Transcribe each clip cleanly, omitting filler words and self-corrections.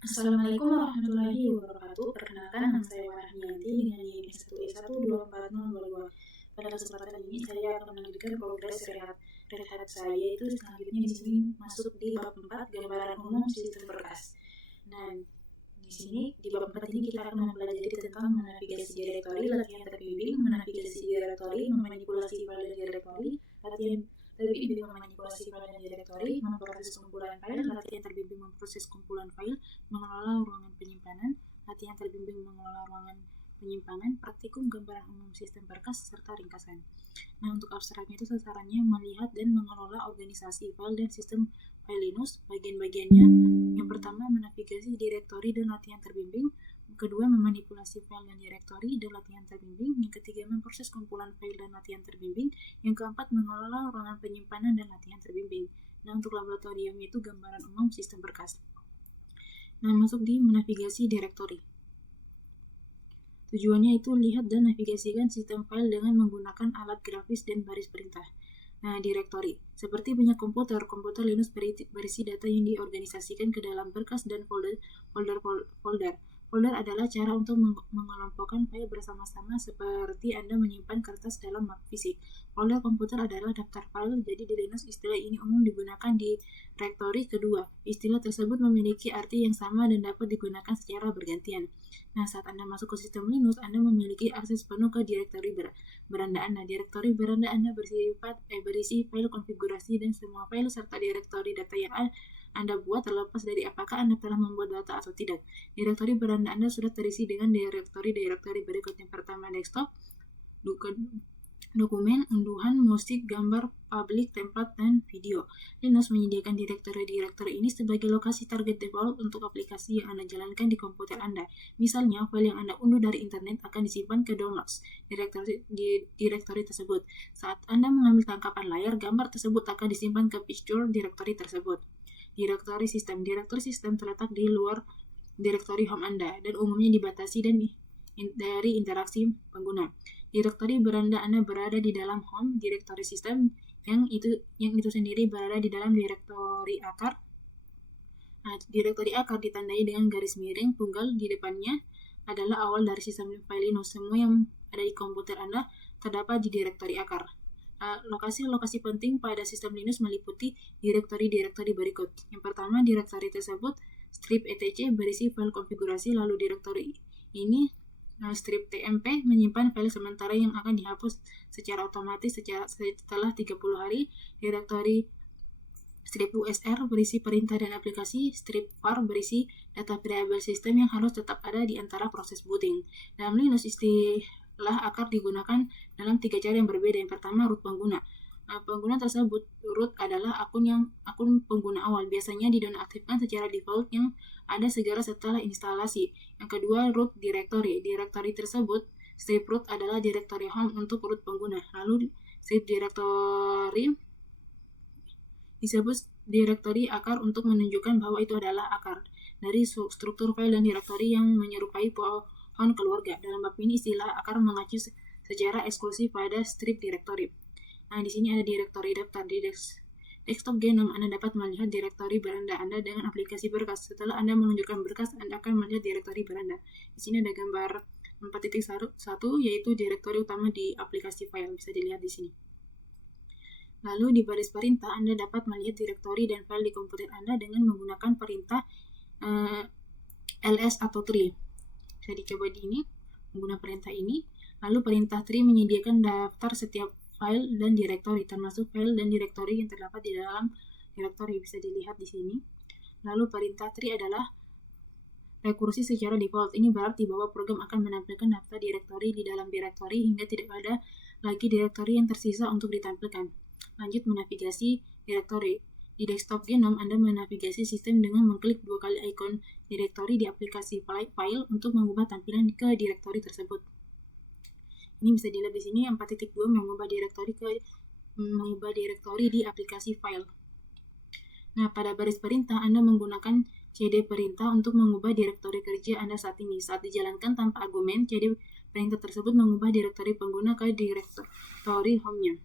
Assalamualaikum warahmatullahi wabarakatuh. Perkenalkan, nama saya Warahmiyanti dengan NIM S1E1240022. Pada kesempatan ini saya akan melanjutkan progres rehat saya, yaitu selanjutnya di sini masuk di bab 4 gambaran umum sistem berkas. Nah, di sini di bab 4 ini kita akan mempelajari tentang menavigasi direktori, latihan terbimbing, menavigasi direktori, memanipulasi file dan direktori, latihan terbimbing memanipulasi file dan direktori, memproses kumpulan file, latihan terbimbing memproses kumpulan file, mengelola ruangan penyimpanan, latihan terbimbing mengelola ruangan penyimpanan, praktikum gambaran umum sistem berkas, serta ringkasan. Nah, untuk abstraknya itu sasarannya melihat dan mengelola organisasi file dan sistem file Linux. Bagian-bagiannya, yang pertama menavigasi direktori dan latihan terbimbing, yang kedua memanipulasi file dan direktori dan latihan terbimbing, yang ketiga memproses kumpulan file dan latihan terbimbing, yang keempat mengelola ruangan penyimpanan dan latihan terbimbing. Nah, untuk laboratoriumnya itu gambaran umum sistem berkas. Nah, masuk di menavigasi direktori. Tujuannya itu lihat dan navigasikan sistem file dengan menggunakan alat grafis dan baris perintah. Nah, direktori. Seperti banyak komputer Linux berisi data yang diorganisasikan ke dalam berkas dan folder. Folder adalah cara untuk mengelompokkan file bersama-sama seperti Anda menyimpan kertas dalam map fisik. Folder komputer adalah daftar file, jadi di Linux istilah ini umum digunakan di direktori kedua. Istilah tersebut memiliki arti yang sama dan dapat digunakan secara bergantian. Nah, saat Anda masuk ke sistem Linux, Anda memiliki akses penuh ke direktori beranda Anda. Direktori beranda Anda berisi file konfigurasi dan semua file serta direktori data yang Anda buat terlepas dari apakah Anda telah membuat data atau tidak. Direktori beranda Anda sudah terisi dengan direktori berikut. Yang pertama, desktop, dokumen, unduhan, musik, gambar, public, template, dan video. Linux menyediakan direktori ini sebagai lokasi target default untuk aplikasi yang Anda jalankan di komputer Anda. Misalnya, file yang Anda unduh dari internet akan disimpan ke downloads direktori tersebut. Saat Anda mengambil tangkapan layar, gambar tersebut akan disimpan ke picture direktori tersebut. Direktori sistem terletak di luar direktori home Anda dan umumnya dibatasi dari interaksi pengguna. Direktori beranda Anda berada di dalam home direktori sistem yang itu sendiri berada di dalam direktori akar. Nah, direktori akar ditandai dengan garis miring tunggal di depannya adalah awal dari sistem file Linux. Semua yang ada di komputer Anda terdapat di direktori akar. Lokasi-lokasi penting pada sistem Linux meliputi direktori berikut. Yang pertama, direktori tersebut strip etc berisi file konfigurasi, lalu direktori ini strip tmp menyimpan file sementara yang akan dihapus secara otomatis setelah 30 hari. Direktori strip usr berisi perintah dan aplikasi. Strip var berisi data variabel sistem yang harus tetap ada di antara proses booting. Dalam Linux, istilah akar digunakan dalam 3 cara yang berbeda. Yang pertama, root pengguna. Pengguna tersebut root adalah akun pengguna awal, biasanya dinonaktifkan secara default yang ada segera setelah instalasi. Yang kedua, root directory. Direktori tersebut, strip root adalah direktori home untuk root pengguna. Lalu strip directory disebut direktori akar untuk menunjukkan bahwa itu adalah akar dari struktur file dan direktori yang menyerupai pohon keluarga. Dalam bab ini istilah akar mengacu secara eksklusif pada strip directory. Nah, di sini ada direktori daftar. Di desktop Genome, Anda dapat melihat direktori beranda Anda dengan aplikasi berkas. Setelah Anda menunjukkan berkas, Anda akan melihat direktori beranda. Di sini ada gambar 4.1, yaitu direktori utama di aplikasi file. Bisa dilihat di sini. Lalu di baris perintah, Anda dapat melihat direktori dan file di komputer Anda dengan menggunakan perintah ls atau tree. Bisa dicoba di ini, menggunakan perintah ini. Lalu perintah tree menyediakan daftar setiap file dan direktori, termasuk file dan direktori yang terdapat di dalam direktori. Bisa dilihat di sini. Lalu perintah tree adalah rekursi secara default. Ini berarti bahwa program akan menampilkan daftar direktori di dalam direktori hingga tidak ada lagi direktori yang tersisa untuk ditampilkan. Lanjut, menavigasi direktori. Di desktop Genome, Anda menavigasi sistem dengan mengklik 2 kali ikon direktori di aplikasi file untuk mengubah tampilan ke direktori tersebut. Ini bisa dilihat di sini 4.2 mengubah direktori di aplikasi file. Nah, pada baris perintah Anda menggunakan cd perintah untuk mengubah direktori kerja Anda saat ini. Saat dijalankan tanpa argumen, cd perintah tersebut mengubah direktori pengguna ke direktori home-nya.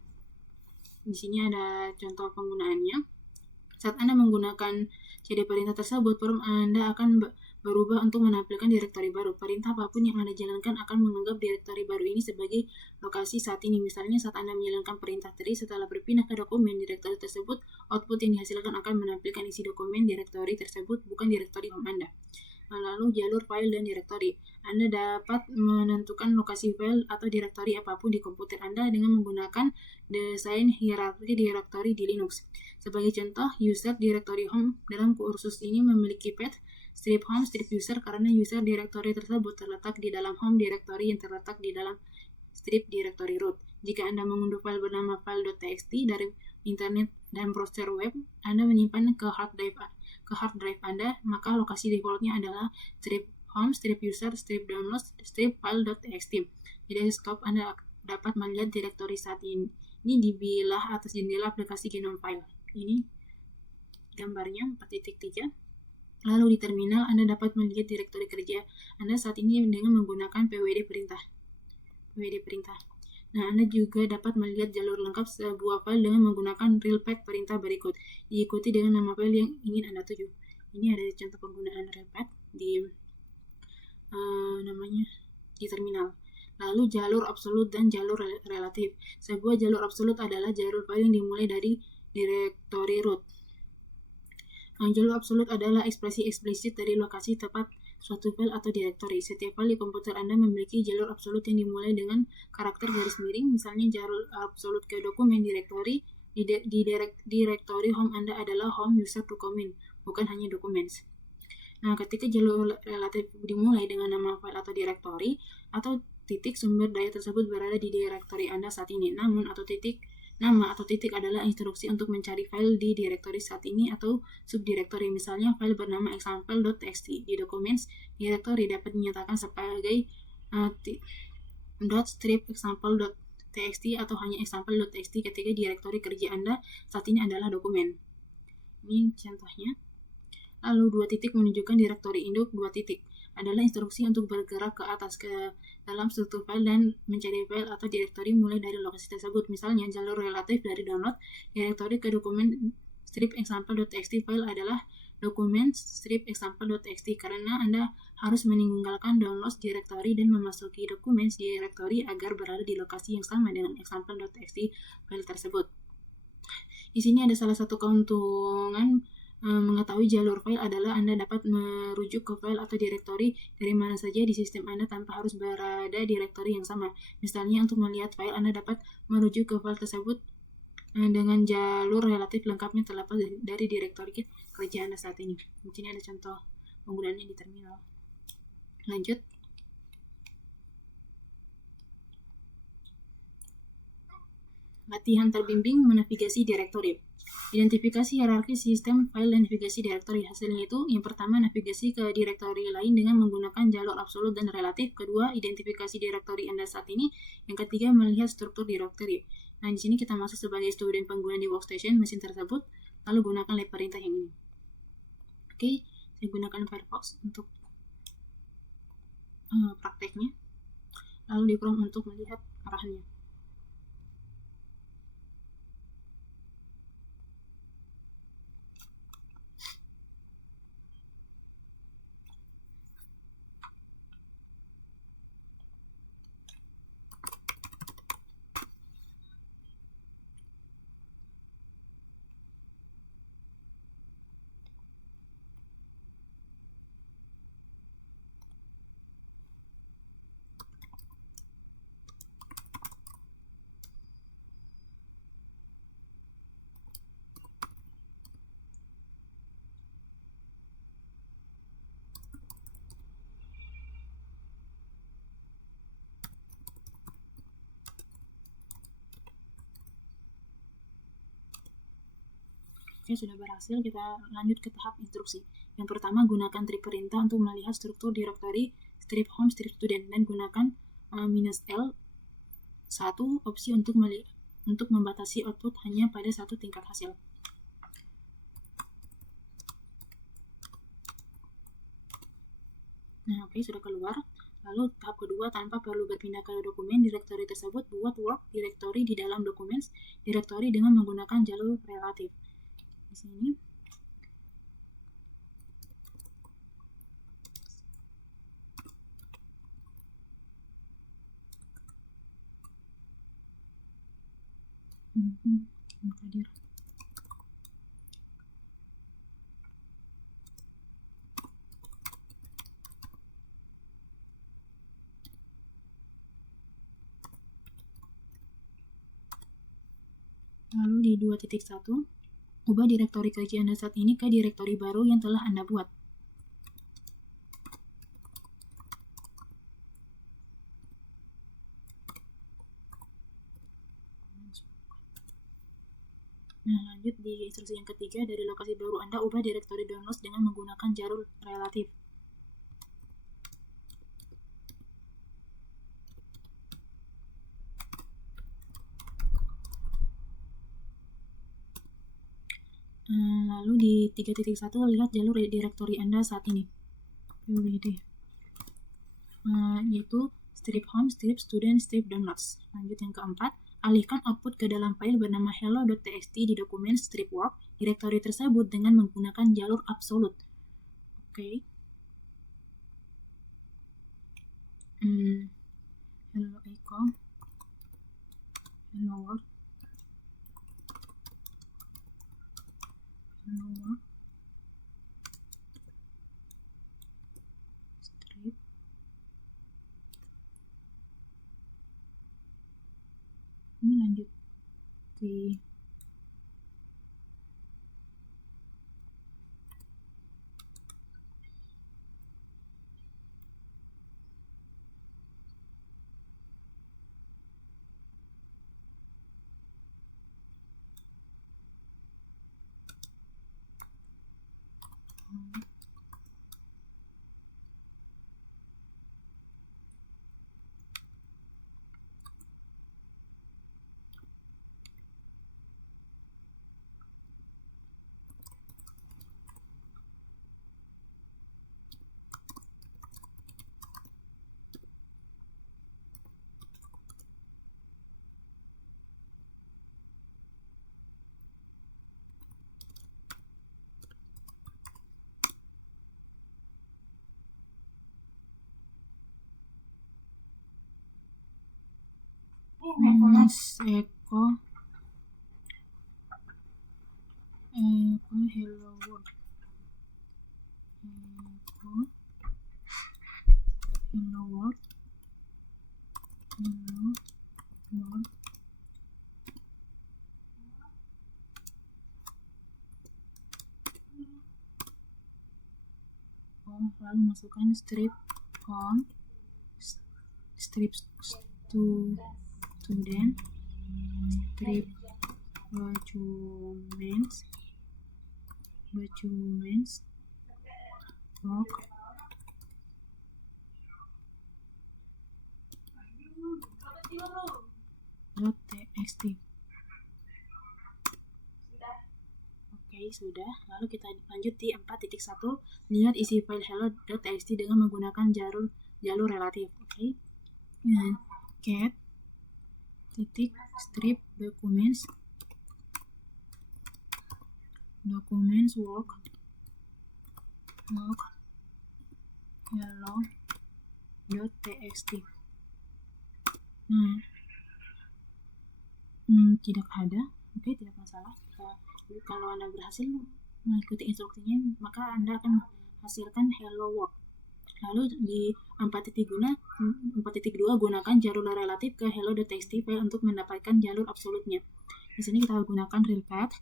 Di sini ada contoh penggunaannya. Saat Anda menggunakan Jadi perintah tersebut, form Anda akan berubah untuk menampilkan direktori baru. Perintah apapun yang Anda jalankan akan menganggap direktori baru ini sebagai lokasi saat ini. Misalnya saat Anda menjalankan perintah tree, setelah berpindah ke dokumen direktori tersebut, output yang dihasilkan akan menampilkan isi dokumen direktori tersebut, bukan direktori home Anda. Lalu jalur file dan direktori. Anda dapat menentukan lokasi file atau direktori apapun di komputer Anda dengan menggunakan desain hierarki direktori di Linux. Sebagai contoh, user directory home dalam kursus ini memiliki path strip home strip user karena user directory tersebut terletak di dalam home directory yang terletak di dalam strip directory root. Jika Anda mengunduh file bernama file.txt dari internet dan browser web, Anda menyimpan ke hard drive Anda, maka lokasi defaultnya adalah strip home, strip user, strip download, strip file.txt. Di desktop Anda dapat melihat direktori saat ini di bilah atas jendela aplikasi Gnome File. Ini gambarnya 4.3. Lalu di terminal Anda dapat melihat direktori kerja Anda saat ini dengan menggunakan pwd perintah. Nah, Anda juga dapat melihat jalur lengkap sebuah file dengan menggunakan realpath perintah berikut, diikuti dengan nama file yang ingin Anda tuju. Ini ada contoh penggunaan realpath di di terminal. Lalu jalur absolut dan jalur relatif. Sebuah jalur absolut adalah jalur file yang dimulai dari direktori root. Jalur absolut adalah ekspresi eksplisit dari lokasi tepat suatu file atau direktori. Setiap file di komputer Anda memiliki jalur absolut yang dimulai dengan karakter garis miring. Misalnya jalur absolut ke dokumen direktori. Di direktori home Anda adalah home user dokumen, bukan hanya documents. Nah, ketika jalur relatif dimulai dengan nama file atau direktori, atau titik sumber daya tersebut berada di direktori Anda saat ini. Namun, nama atau titik adalah instruksi untuk mencari file di direktori saat ini atau subdirektori. Misalnya, file bernama example.txt di dokumen direktori dapat dinyatakan sebagai .strip example.txt atau hanya example.txt ketika direktori kerja Anda saat ini adalah dokumen. Ini contohnya. Lalu 2 titik menunjukkan direktori induk 2 titik adalah instruksi untuk bergerak ke atas ke dalam struktur file dan mencari file atau direktori mulai dari lokasi tersebut. Misalnya, jalur relatif dari download direktori ke dokumen strip example.txt file adalah dokumen strip example.txt karena Anda harus meninggalkan download direktori dan memasuki dokumen direktori agar berada di lokasi yang sama dengan example.txt file tersebut. Di sini ada salah satu keuntungan mengetahui jalur file adalah Anda dapat merujuk ke file atau direktori dari mana saja di sistem Anda tanpa harus berada direktori yang sama. Misalnya, untuk melihat file Anda dapat merujuk ke file tersebut dengan jalur relatif lengkapnya terlepas dari direktori kerja Anda saat ini. Di sini ada contoh penggunaannya di terminal. Lanjut. Latihan terbimbing menavigasi direktori. Identifikasi hierarki sistem file dan navigasi direktori. Hasilnya itu, yang pertama, navigasi ke direktori lain dengan menggunakan jalur absolut dan relatif. Kedua, identifikasi direktori Anda saat ini. Yang ketiga, melihat struktur direktori. Nah, di sini kita masuk sebagai student pengguna di workstation mesin tersebut, lalu gunakan lab perintah yang ini. Oke, saya gunakan Firefox untuk prakteknya. Lalu di Chrome untuk melihat arahannya. Oke, sudah berhasil. Kita lanjut ke tahap instruksi. Yang pertama, gunakan trik perintah untuk melihat struktur direktori strip home, strip student, dan gunakan -L1 opsi untuk membatasi output hanya pada satu tingkat hasil. Nah, oke, sudah keluar. Lalu tahap kedua, tanpa perlu berpindah ke dokumen direktori tersebut, buat work directory di dalam dokumen direktori dengan menggunakan jalur relatif. Di sini hadir. Lalu di 2.1, ubah direktori kerja Anda saat ini ke direktori baru yang telah Anda buat. Nah, lanjut di instruksi yang ketiga, dari lokasi baru Anda ubah direktori downloads dengan menggunakan jalur relatif. Lalu di 3.1 lihat jalur direktori Anda saat ini. Yaitu strip home, strip student, strip downloads. Lanjut yang keempat, alihkan output ke dalam file bernama hello.txt di dokumen strip work direktori tersebut dengan menggunakan jalur absolute. Oke. Hello echo, hello world, hello world, strip, ini lanjut di echo hello world, hello world, hello world, lalu masukkan strip home, strip student, strip documents work, .txt. Oke, sudah. Lalu kita lanjut di 4.1, lihat isi file hello.txt dengan menggunakan jalur relatif. Oke. Cat strip documents work hello.txt. Tidak ada. Oke, tidak masalah. Kalau Anda berhasil mengikuti instruksinya, maka Anda akan menghasilkan hello world. Lalu di 4.2 gunakan jalur relatif ke hello.txt file untuk mendapatkan jalur absolutnya. Di sini kita gunakan realpath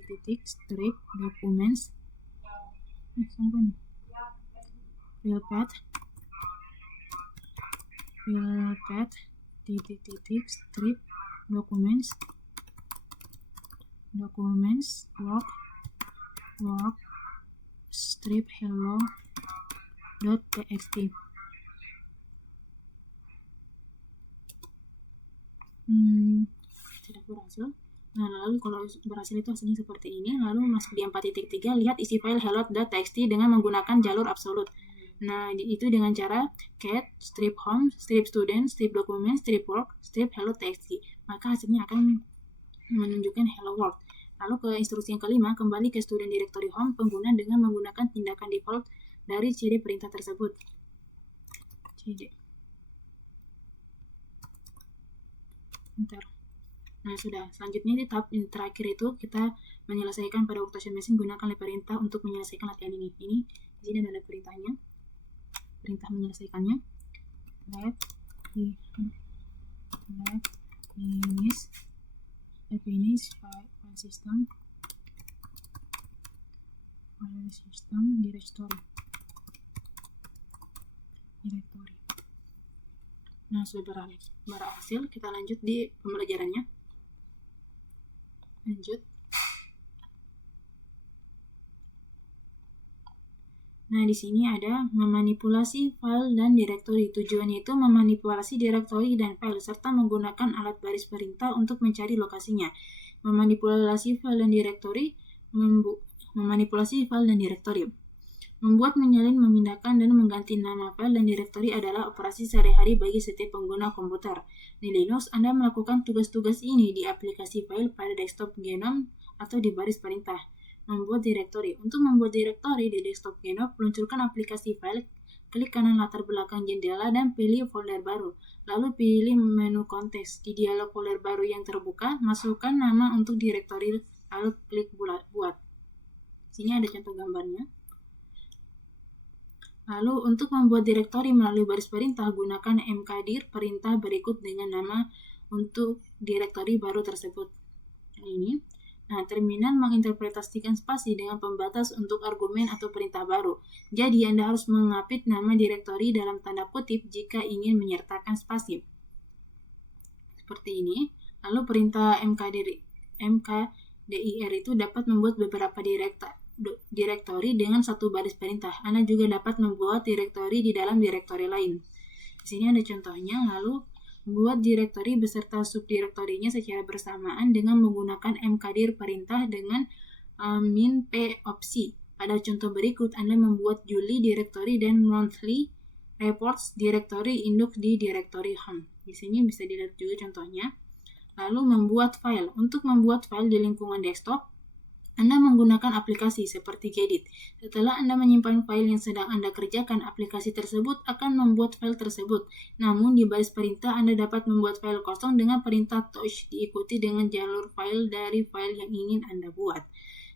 strip documents realpath strip documents work strip hello.txt. Tidak berhasil. Nah, lalu kalau berhasil itu hasilnya seperti ini. Lalu masuk di 4.3, lihat isi file hello.txt dengan menggunakan jalur absolute. Nah, itu dengan cara cat strip home, strip student, strip document, strip work, strip hello.txt. Maka hasilnya akan menunjukkan hello world. Lalu ke instruksi yang kelima, kembali ke student directory home pengguna dengan menggunakan tindakan default dari cd perintah tersebut. cd Enter. Nah, sudah. Selanjutnya di tahap terakhir itu kita menyelesaikan pada workstation machine gunakan perintah untuk menyelesaikan latihan ini. Ini di sini adalah perintahnya. Perintah menyelesaikannya. Let finish file system directory. Nah, sudah berhasil. Kita lanjut di pembelajarannya. Lanjut. Nah, di sini ada memanipulasi file dan direktori. Tujuannya itu memanipulasi direktori dan file serta menggunakan alat baris perintah untuk mencari lokasinya. Memanipulasi file dan direktori, membuat, menyalin, memindahkan, dan mengganti nama file dan direktori adalah operasi sehari-hari bagi setiap pengguna komputer. Di Linux, Anda melakukan tugas-tugas ini di aplikasi file pada desktop GNOME atau di baris perintah. Membuat direktori. Untuk membuat direktori di desktop GNOME, luncurkan aplikasi file, klik kanan latar belakang jendela, dan pilih folder baru. Lalu pilih menu konteks. Di dialog folder baru yang terbuka, masukkan nama untuk direktori, lalu klik buat. Sini ada contoh gambarnya. Lalu, untuk membuat direktori melalui baris perintah, gunakan mkdir perintah berikut dengan nama untuk direktori baru tersebut. Ini. Nah, terminal menginterpretasikan spasi dengan pembatas untuk argumen atau perintah baru. Jadi, Anda harus mengapit nama direktori dalam tanda kutip jika ingin menyertakan spasi. Seperti ini. Lalu, perintah mkdir itu dapat membuat beberapa direktori dengan satu baris perintah. Anda juga dapat membuat direktori di dalam direktori lain. Di sini ada contohnya. Lalu, buat direktori beserta subdirektorinya secara bersamaan dengan menggunakan mkdir perintah dengan -p opsi. Pada contoh berikut, Anda membuat Juli direktori dan monthly reports direktori induk di direktori home. Di sini bisa dilihat juga contohnya. Lalu, membuat file. Untuk membuat file di lingkungan desktop, Anda menggunakan aplikasi seperti Gedit. Setelah Anda menyimpan file yang sedang Anda kerjakan, aplikasi tersebut akan membuat file tersebut. Namun, di baris perintah Anda dapat membuat file kosong dengan perintah touch diikuti dengan jalur file dari file yang ingin Anda buat.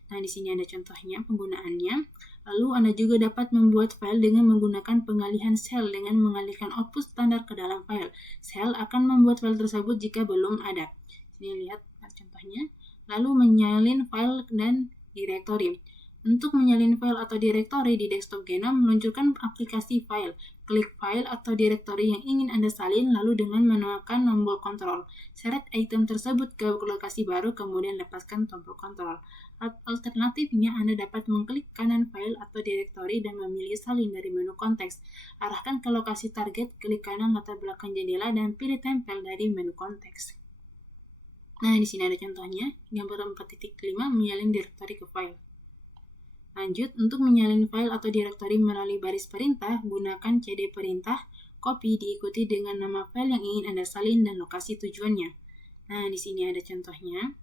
Nah, di sini ada contohnya penggunaannya. Lalu, Anda juga dapat membuat file dengan menggunakan pengalihan shell dengan mengalihkan output standar ke dalam file. Shell akan membuat file tersebut jika belum ada. Sini lihat contohnya. Lalu, menyalin file dan direktori. Untuk menyalin file atau direktori di desktop GNOME, luncurkan aplikasi file. Klik file atau direktori yang ingin Anda salin, lalu dengan menekan tombol kontrol. Seret item tersebut ke lokasi baru, kemudian lepaskan tombol kontrol. Alternatifnya, Anda dapat mengklik kanan file atau direktori dan memilih salin dari menu konteks. Arahkan ke lokasi target, klik kanan latar belakang jendela, dan pilih tempel dari menu konteks. Nah, di sini ada contohnya, gambar 4.5 menyalin direktori ke file. Lanjut, untuk menyalin file atau direktori melalui baris perintah, gunakan cd perintah, copy diikuti dengan nama file yang ingin Anda salin dan lokasi tujuannya. Nah, di sini ada contohnya.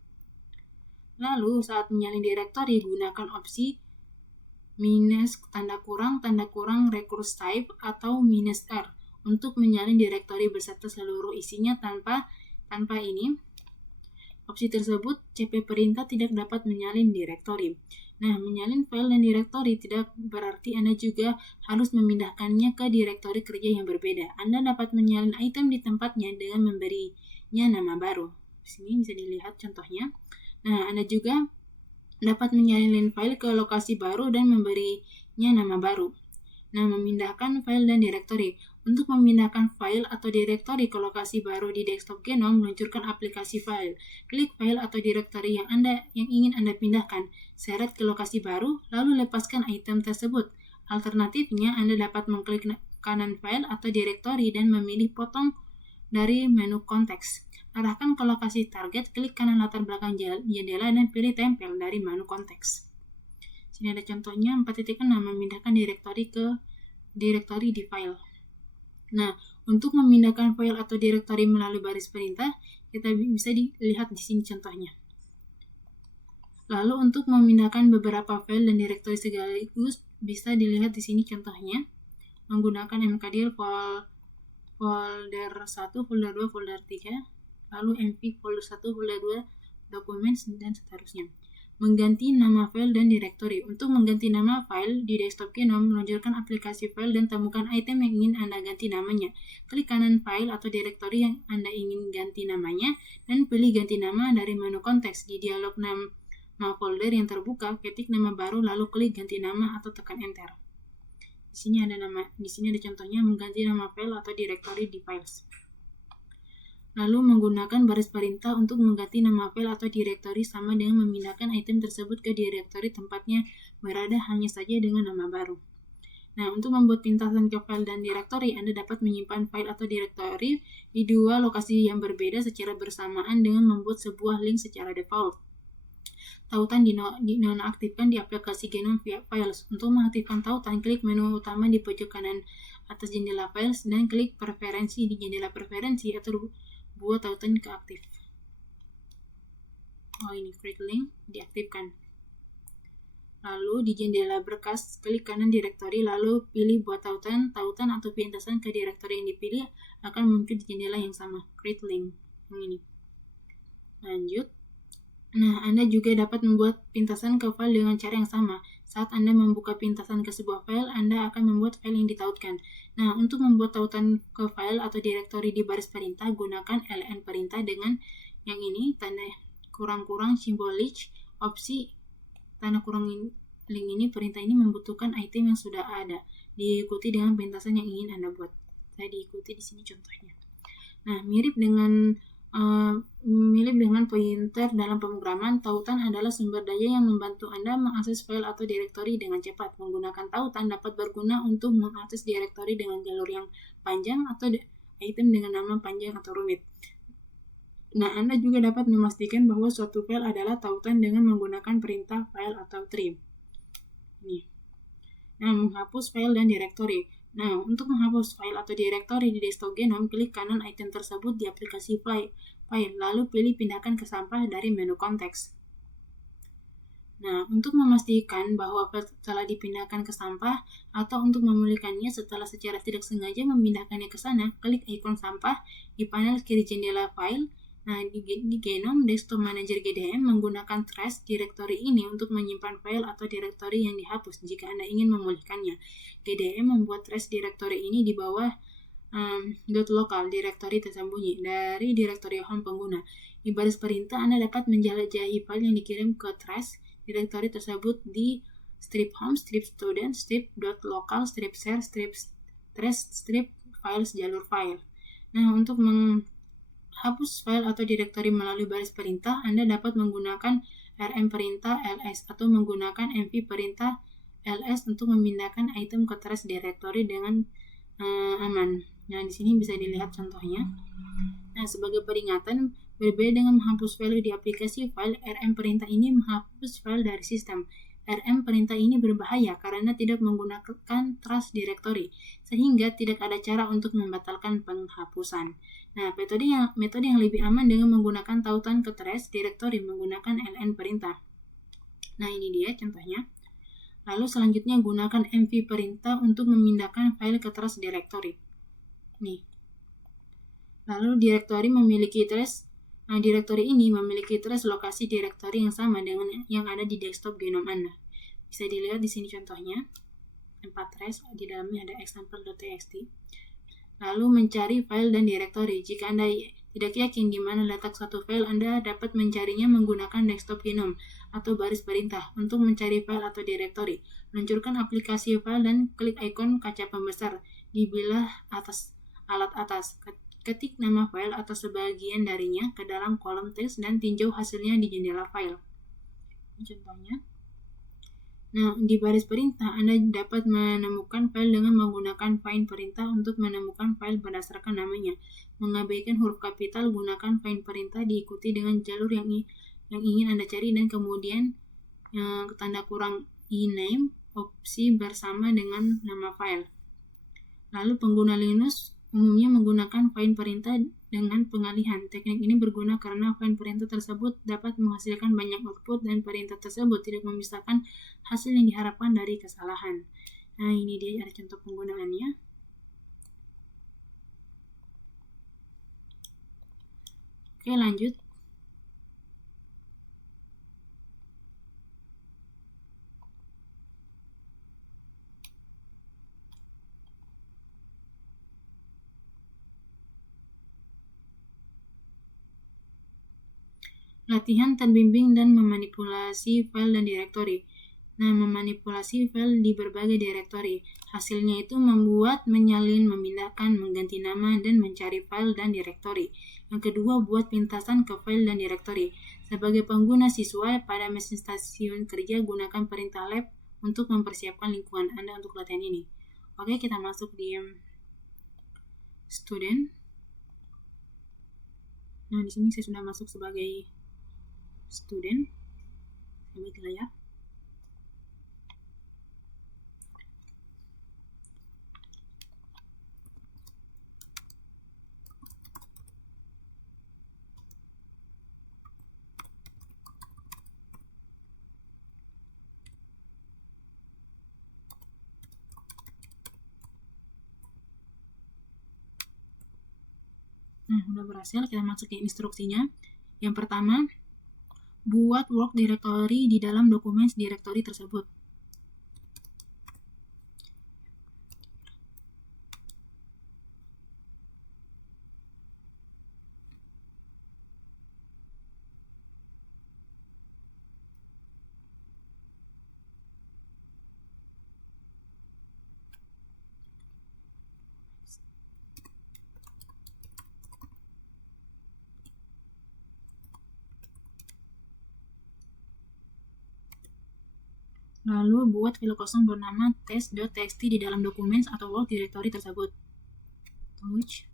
Lalu, saat menyalin direktori, gunakan opsi -recurse type atau -r untuk menyalin direktori beserta seluruh isinya tanpa ini. Opsi tersebut, cp perintah tidak dapat menyalin direktori. Nah, menyalin file dan direktori tidak berarti Anda juga harus memindahkannya ke direktori kerja yang berbeda. Anda dapat menyalin item di tempatnya dengan memberinya nama baru. Di sini bisa dilihat contohnya. Nah, Anda juga dapat menyalin file ke lokasi baru dan memberinya nama baru. Nah, memindahkan file dan direktori. Untuk memindahkan file atau direktori ke lokasi baru di desktop GNOME, luncurkan aplikasi file. Klik file atau direktori yang ingin Anda pindahkan, seret ke lokasi baru, lalu lepaskan item tersebut. Alternatifnya, Anda dapat mengklik kanan file atau direktori dan memilih potong dari menu konteks. Arahkan ke lokasi target, klik kanan latar belakang jendela, dan pilih tempel dari menu konteks. Sini ada contohnya 4.6 memindahkan direktori ke direktori di file. Nah, untuk memindahkan file atau direktori melalui baris perintah, kita bisa dilihat di sini contohnya. Lalu, untuk memindahkan beberapa file dan direktori sekaligus, bisa dilihat di sini contohnya. Menggunakan mkdir folder 1, folder 2, folder 3. lalu MV folder 1, folder 2, dokumen, dan seterusnya. Mengganti nama file dan direktori. Untuk mengganti nama file di desktop Genome, meluncurkan aplikasi file dan temukan item yang ingin Anda ganti namanya. Klik kanan file atau direktori yang Anda ingin ganti namanya, dan pilih ganti nama dari menu konteks. Di dialog nama folder yang terbuka, ketik nama baru lalu klik ganti nama atau tekan enter. Di sini ada contohnya mengganti nama file atau direktori di files. Lalu menggunakan baris perintah untuk mengganti nama file atau direktori sama dengan memindahkan item tersebut ke direktori tempatnya berada hanya saja dengan nama baru. Nah, untuk membuat pintasan ke file dan direktori, Anda dapat menyimpan file atau direktori di dua lokasi yang berbeda secara bersamaan dengan membuat sebuah link secara default. Tautan dinonaktifkan di aplikasi Genome via Files. Untuk mengaktifkan tautan, klik menu utama di pojok kanan atas jendela Files dan klik Preferensi di jendela Preferensi atau buat tautan ke aktif. Ini create link diaktifkan. Lalu di jendela berkas, klik kanan direktori lalu pilih buat tautan atau pintasan ke direktori yang dipilih akan muncul di jendela yang sama, create link yang ini. Lanjut. Nah, Anda juga dapat membuat pintasan ke file dengan cara yang sama. Saat Anda membuka pintasan ke sebuah file, Anda akan membuat file yang ditautkan. Nah, untuk membuat tautan ke file atau direktori di baris perintah, gunakan ln perintah dengan yang ini, tanda kurang-kurang simbolik, opsi tanda kurang link ini. Perintah ini membutuhkan item yang sudah ada, diikuti dengan pintasan yang ingin Anda buat. Saya diikuti di sini contohnya. Nah, mirip dengan pointer dalam pemrograman, tautan adalah sumber daya yang membantu Anda mengakses file atau direktori dengan cepat. Menggunakan tautan dapat berguna untuk mengakses direktori dengan jalur yang panjang atau item dengan nama panjang atau rumit. Nah, Anda juga dapat memastikan bahwa suatu file adalah tautan dengan menggunakan perintah file atau trim. Nah, menghapus file dan direktori. Nah, untuk menghapus file atau direktori di desktop Genome, klik kanan item tersebut di aplikasi file, lalu pilih pindahkan ke sampah dari menu konteks. Nah, untuk memastikan bahwa file telah dipindahkan ke sampah atau untuk memulihkannya setelah secara tidak sengaja memindahkannya ke sana, klik ikon sampah di panel kiri jendela file. Nah, di Genome Desktop Manager GDM menggunakan trash directory ini untuk menyimpan file atau direktori yang dihapus jika Anda ingin memulihkannya. GDM membuat trash directory ini di bawah .local directory tersembunyi dari direktori home pengguna. Di baris perintah, Anda dapat menjelajahi file yang dikirim ke trash directory tersebut di strip home, strip student, strip.local, strip share, strip trash, strip files, jalur file. Nah, untuk hapus file atau direktori melalui baris perintah, Anda dapat menggunakan rm perintah ls atau menggunakan mv perintah ls untuk memindahkan item ke trash directory dengan aman. Nah, di sini bisa dilihat contohnya. Nah, sebagai peringatan, berbeda dengan menghapus file di aplikasi file, rm perintah ini menghapus file dari sistem. RM perintah ini berbahaya karena tidak menggunakan trash directory, sehingga tidak ada cara untuk membatalkan penghapusan. Nah, metode yang lebih aman dengan menggunakan tautan ke trash directory menggunakan ln perintah. Nah, ini dia contohnya. Lalu selanjutnya gunakan mv perintah untuk memindahkan file ke trash directory. Nih. Lalu direktori memiliki trash. Nah, direktori ini memiliki trash lokasi direktori yang sama dengan yang ada di desktop Genome Anda. Bisa dilihat di sini contohnya. Tempat trash, di dalamnya ada example.txt. Lalu mencari file dan direktori. Jika Anda tidak yakin di mana letak suatu file, Anda dapat mencarinya menggunakan desktop Genome atau baris perintah untuk mencari file atau direktori. Luncurkan aplikasi file dan klik ikon kaca pembesar di belah atas alat atas. Ketik nama file atau sebagian darinya ke dalam kolom teks dan tinjau hasilnya di jendela file. Ini contohnya. Nah, di baris perintah, Anda dapat menemukan file dengan menggunakan find perintah untuk menemukan file berdasarkan namanya. Mengabaikan huruf kapital, gunakan find perintah diikuti dengan jalur yang ingin Anda cari dan kemudian tanda kurang ename opsi bersama dengan nama file. Lalu pengguna Linux umumnya menggunakan find perintah dengan pengalihan. Teknik ini berguna karena find perintah tersebut dapat menghasilkan banyak output dan perintah tersebut tidak memisahkan hasil yang diharapkan dari kesalahan. Nah, ini dia ada contoh penggunaannya. Oke, lanjut. Latihan terbimbing dan memanipulasi file dan direktori. Nah, memanipulasi file di berbagai direktori. Hasilnya itu membuat, menyalin, memindahkan, mengganti nama, dan mencari file dan direktori. Yang kedua, buat pintasan ke file dan direktori. Sebagai pengguna siswa pada mesin stasiun kerja, gunakan perintah lab untuk mempersiapkan lingkungan Anda untuk latihan ini. Oke, kita masuk di student. Nah, di sini saya sudah masuk sebagai student. Saya buat layar. Nah, udah berhasil. Kita masuk ke instruksinya. Yang pertama, buat work directory di dalam dokumen directory tersebut. Lalu buat file kosong bernama test.txt di dalam dokumen atau work directory tersebut. Touch.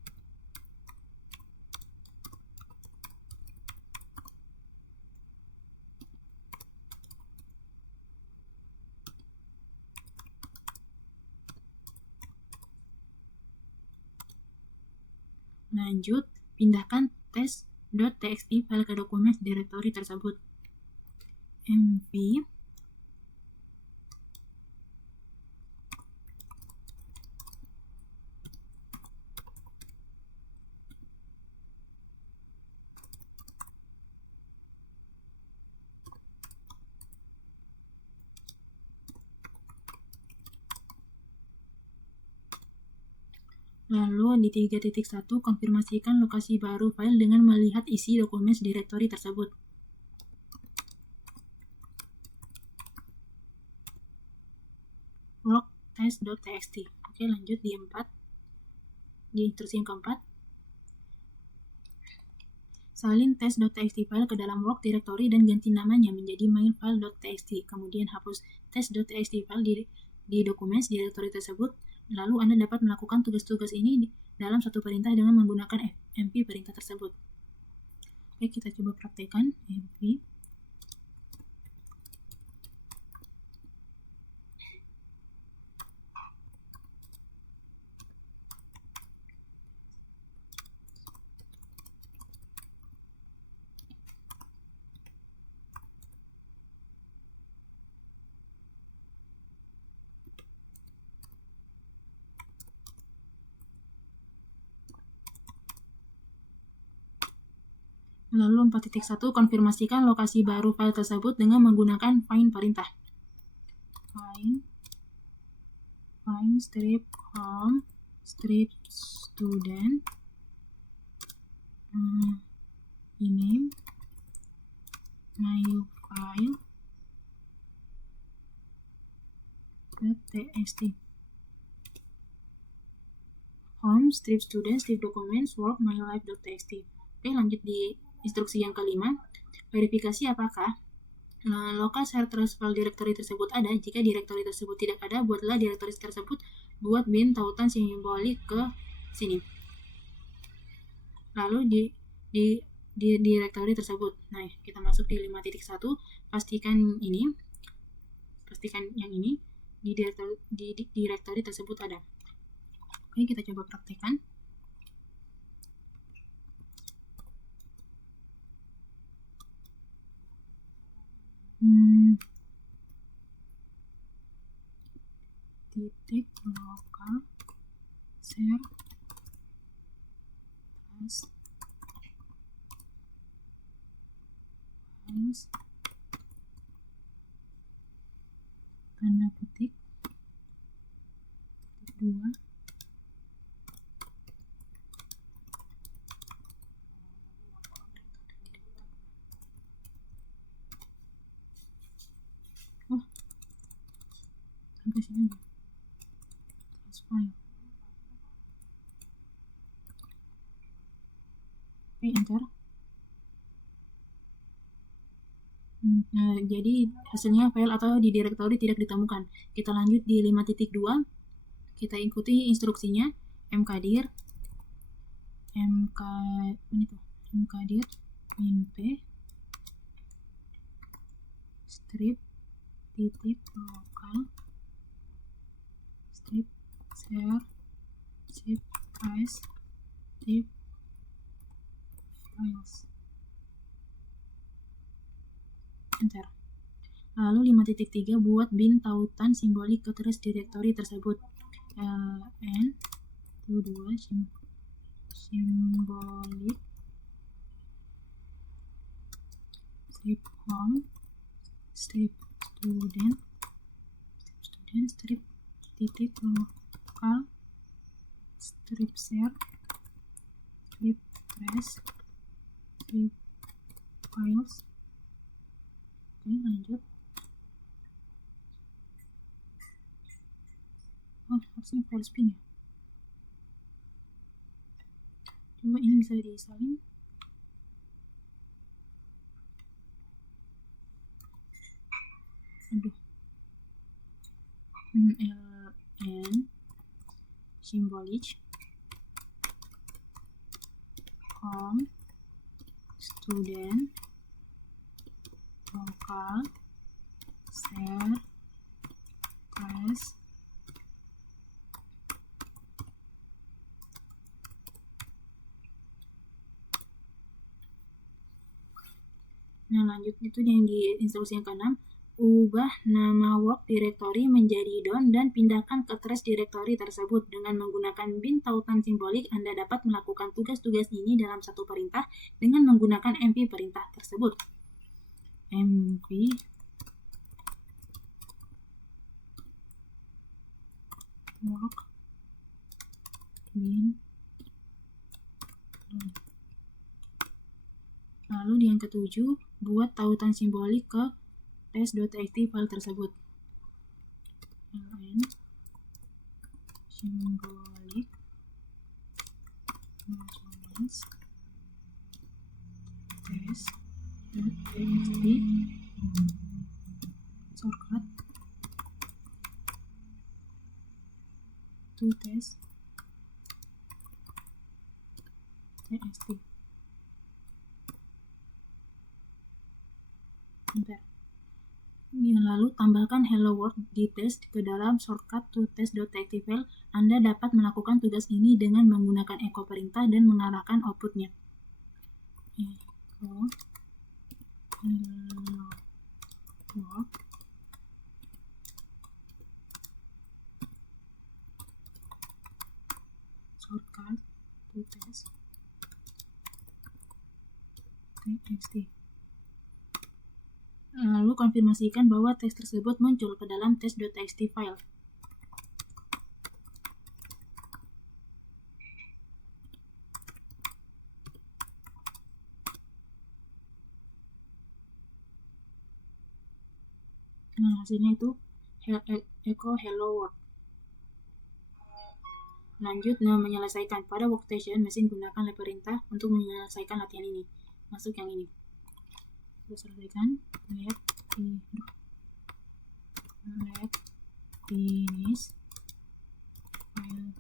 Lanjut, pindahkan test.txt file ke dokumen directory tersebut. mv Lalu di 3.1 konfirmasikan lokasi baru file dengan melihat isi dokumen directory tersebut. Work test.txt. Oke, lanjut di 4. Di instruksi yang keempat. Salin test.txt file ke dalam work directory dan ganti namanya menjadi mainfile.txt. Kemudian hapus test.txt file di dokumen directory tersebut. Lalu Anda dapat melakukan tugas-tugas ini dalam satu perintah dengan menggunakan mv perintah tersebut. Oke, kita coba praktekkan mv. Lalu 4.1 konfirmasikan lokasi baru file tersebut dengan menggunakan find perintah. Find strip home strip student ini my file .txt home strip student strip documents work my life.txt. Oke, lanjut di instruksi yang kelima. Verifikasi apakah lokal share trace file directory tersebut ada. Jika directory tersebut tidak ada, buatlah directory tersebut buat bin tautan simbolik ke sini. Lalu di directory tersebut. Nah, kita masuk di 5.1. Pastikan yang ini di directory tersebut ada. Oke, kita coba praktekkan. Titik lokal share trace files tanda petik 2 sampai sini aja terus file oke, enter. Nah, jadi hasilnya file atau di direktori tidak ditemukan. Kita lanjut di 5.2. Kita ikuti instruksinya mkdir mkdir inp strip titik lokal strip share strip price strip files, enter. Lalu 5.3 buat bin tautan simbolik ke trace directory tersebut. ln itu 2 simbolik strip home strip student strip titik lokal strip share strip trace strip files. Oke, lanjut. Harusnya file spin ya. Coba ini bisa disalin. Aduh. ln simbolik home student lokal share trace Nah, lanjut itu yang di instruksi yang ke-6, ubah nama work directory menjadi don dan pindahkan ke trace directory tersebut. Dengan menggunakan bin tautan simbolik, Anda dapat melakukan tugas-tugas ini dalam satu perintah dengan menggunakan mv perintah tersebut. mv work bin don. Lalu di yang ke-7, buat tautan simbolik ke test.txt file tersebut. ln simbolik test.txt shortcut to test.txt. Bentar. Lalu tambahkan hello world di test ke dalam shortcut to test.txt file. Anda dapat melakukan tugas ini dengan menggunakan echo perintah dan mengarahkan outputnya. Echo hello world shortcut to test.txt. Lalu konfirmasikan bahwa teks tersebut muncul ke dalam test.txt file. Nah, hasilnya itu echo hello world. Lanjut menyelesaikan. Pada workstation, mesin gunakan perintah untuk menyelesaikan latihan ini. Masuk yang ini. Kita selesaikan. Let finish file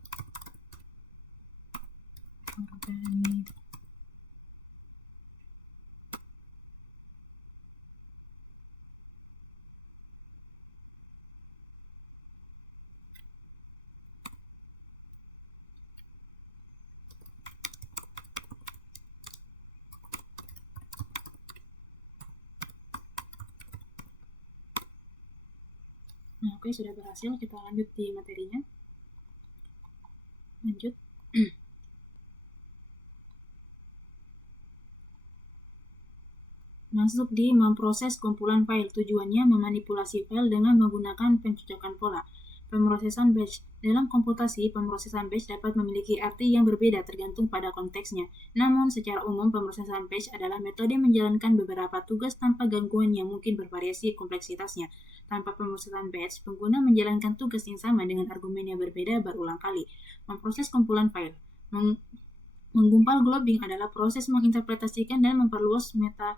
organic. Nah, oke, sudah berhasil. Kita lanjut di materinya. Lanjut. masuk di memproses kumpulan file. Tujuannya memanipulasi file dengan menggunakan pencocokan pola. Pemrosesan batch. Dalam komputasi, pemrosesan batch dapat memiliki arti yang berbeda tergantung pada konteksnya. Namun, secara umum, pemrosesan batch adalah metode menjalankan beberapa tugas tanpa gangguan yang mungkin bervariasi kompleksitasnya. Tanpa pemrosesan batch, pengguna menjalankan tugas yang sama dengan argumen yang berbeda berulang kali. Memproses kumpulan file. Menggumpal globing adalah proses menginterpretasikan dan memperluas meta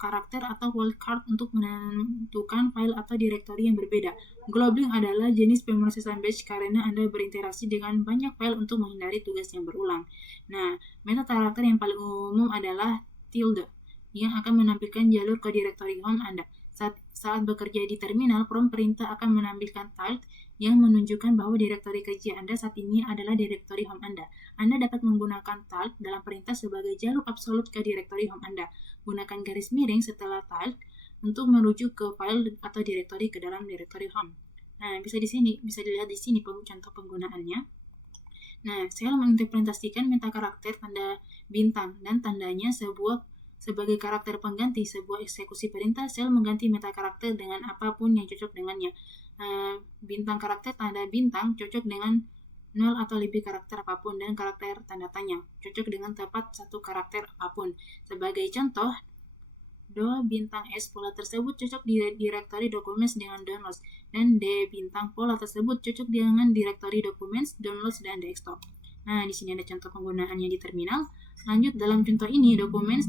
karakter atau wildcard untuk menentukan file atau direktori yang berbeda. Globing adalah jenis pemrosesan batch karena Anda berinteraksi dengan banyak file untuk menghindari tugas yang berulang. Nah, meta karakter yang paling umum adalah tilde, yang akan menampilkan jalur ke direktori home Anda. Saat bekerja di terminal, prompt perintah akan menampilkan tilde yang menunjukkan bahwa direktori kerja Anda saat ini adalah direktori home Anda. Anda dapat menggunakan tilde dalam perintah sebagai jalur absolut ke direktori home Anda. Gunakan garis miring setelah tilde untuk merujuk ke file atau direktori ke dalam direktori home. Nah, bisa dilihat di sini contoh penggunaannya. Nah, saya menginterpretasikan meta karakter tanda bintang dan tandanya sebagai karakter pengganti sebuah eksekusi perintah. Saya mengganti meta karakter dengan apapun yang cocok dengannya. Bintang karakter tanda bintang cocok dengan 0 atau lebih karakter apapun, dan karakter tanda tanya cocok dengan tepat satu karakter apapun. Sebagai contoh, do bintang S pola tersebut cocok di direktori documents dengan downloads, dan D bintang pola tersebut cocok dengan direktori documents, downloads, dan desktop. Nah, di sini ada contoh penggunaannya di terminal. Lanjut, dalam contoh ini, documents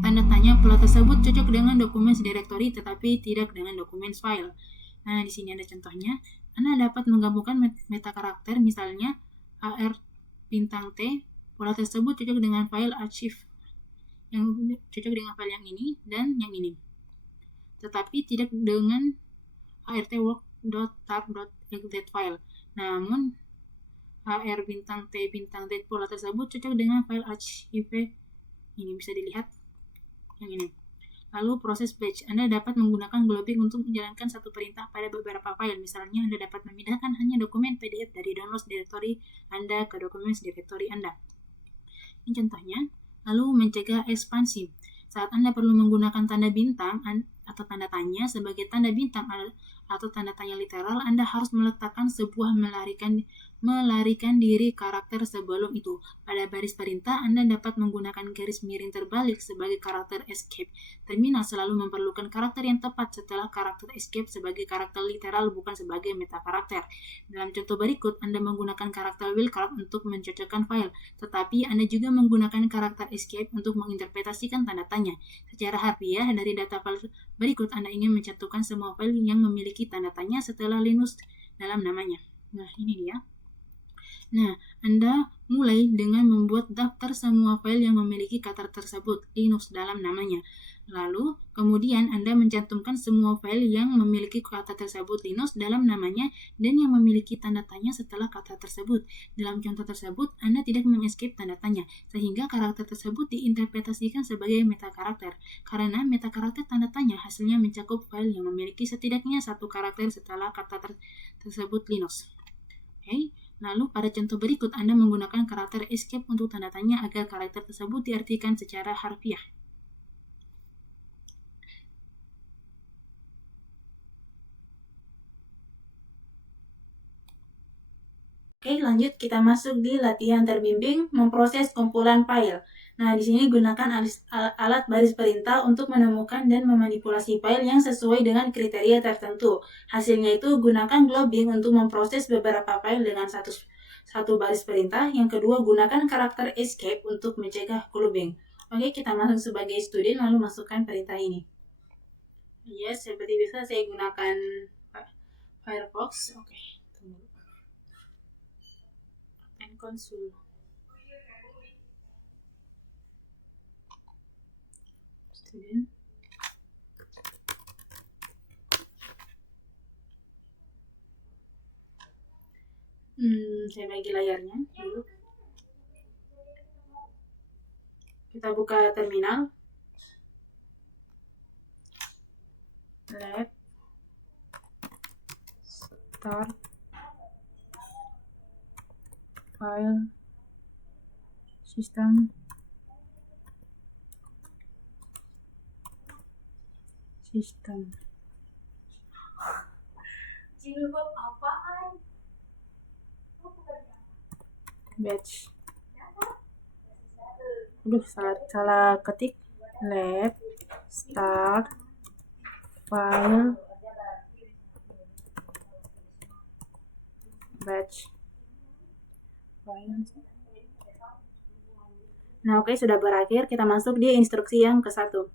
tanda tanya pola tersebut cocok dengan documents directory tetapi tidak dengan documents file. Nah, di sini ada contohnya. Anda dapat menggabungkan meta karakter, misalnya AR bintang T, pola tersebut cocok dengan file archive, yang cocok dengan file yang ini dan yang ini, tetapi tidak dengan artwork.tar.exe file. Namun, AR bintang T bintang D pola tersebut cocok dengan file archive, ini bisa dilihat yang ini. Lalu proses batch. Anda dapat menggunakan globing untuk menjalankan satu perintah pada beberapa file. Misalnya, Anda dapat memindahkan hanya dokumen PDF dari downloads directory Anda ke documents directory Anda. Ini contohnya. Lalu mencegah ekspansi. Saat Anda perlu menggunakan tanda bintang atau tanda tanya sebagai tanda bintang atau tanda tanya literal, Anda harus meletakkan sebuah melarikan diri karakter sebelum itu. Pada baris perintah, Anda dapat menggunakan garis miring terbalik sebagai karakter escape. Terminal selalu memerlukan karakter yang tepat setelah karakter escape sebagai karakter literal, bukan sebagai meta karakter. Dalam contoh berikut, Anda menggunakan karakter wildcard untuk mencocokkan file, tetapi Anda juga menggunakan karakter escape untuk menginterpretasikan tanda tanya. Secara harfiah, dari data file berikut, Anda ingin mencantumkan semua file yang memiliki tanda tanya setelah Linux dalam namanya. Nah, ini dia. Nah, Anda mulai dengan membuat daftar semua file yang memiliki kata tersebut, Linux dalam namanya. Lalu, kemudian Anda mencantumkan semua file yang memiliki kata tersebut Linux dalam namanya dan yang memiliki tanda tanya setelah kata tersebut. Dalam contoh tersebut, Anda tidak meng-escape tanda tanya, sehingga karakter tersebut diinterpretasikan sebagai meta karakter. Karena meta karakter tanda tanya hasilnya mencakup file yang memiliki setidaknya satu karakter setelah kata tersebut Linux. Oke. Lalu pada contoh berikut Anda menggunakan karakter escape untuk tanda tanya agar karakter tersebut diartikan secara harfiah. Oke, lanjut kita masuk di latihan terbimbing memproses kumpulan file. Nah, di sini gunakan alat baris perintah untuk menemukan dan memanipulasi file yang sesuai dengan kriteria tertentu. Hasilnya itu gunakan globing untuk memproses beberapa file dengan satu baris perintah. Yang kedua, gunakan karakter escape untuk mencegah globing. Oke, kita masuk sebagai student lalu masukkan perintah ini. Yes, seperti biasa saya gunakan Firefox. Oke, tunggu. Open console. Student. Saya bagi layarnya dulu. Kita buka terminal. Left. Start. File. System. Sistem. Jilbab apaan? Batch. Aduh, salah ketik. Lab start file batch. Nah, oke, sudah berakhir. Kita masuk di instruksi yang ke-1.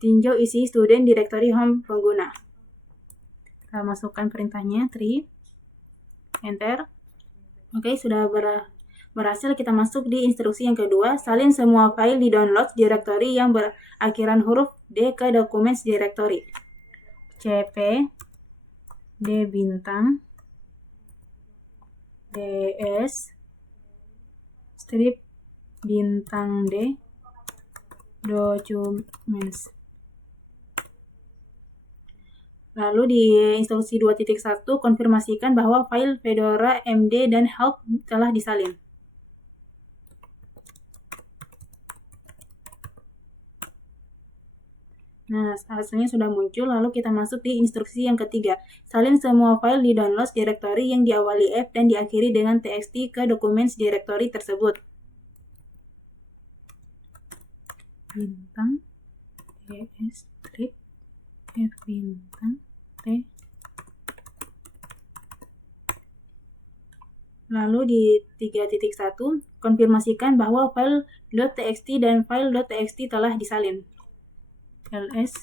Tinjau isi student directory home pengguna. Kita masukkan perintahnya, tree, enter. Oke, sudah berhasil. Kita masuk di instruksi yang kedua. Salin semua file di download directory yang berakhiran huruf D ke documents directory. cp d bintang ds strip bintang d documents. Lalu di instruksi 2.1 konfirmasikan bahwa file Fedora MD dan help telah disalin. Nah, hasilnya sudah muncul. Lalu kita masuk di instruksi yang ketiga. Salin semua file di downloads directory yang diawali F dan diakhiri dengan txt ke documents directory tersebut. Bintang ds strip f bintang t. Lalu di 3.1 konfirmasikan bahwa file .txt dan file .txt telah disalin. ls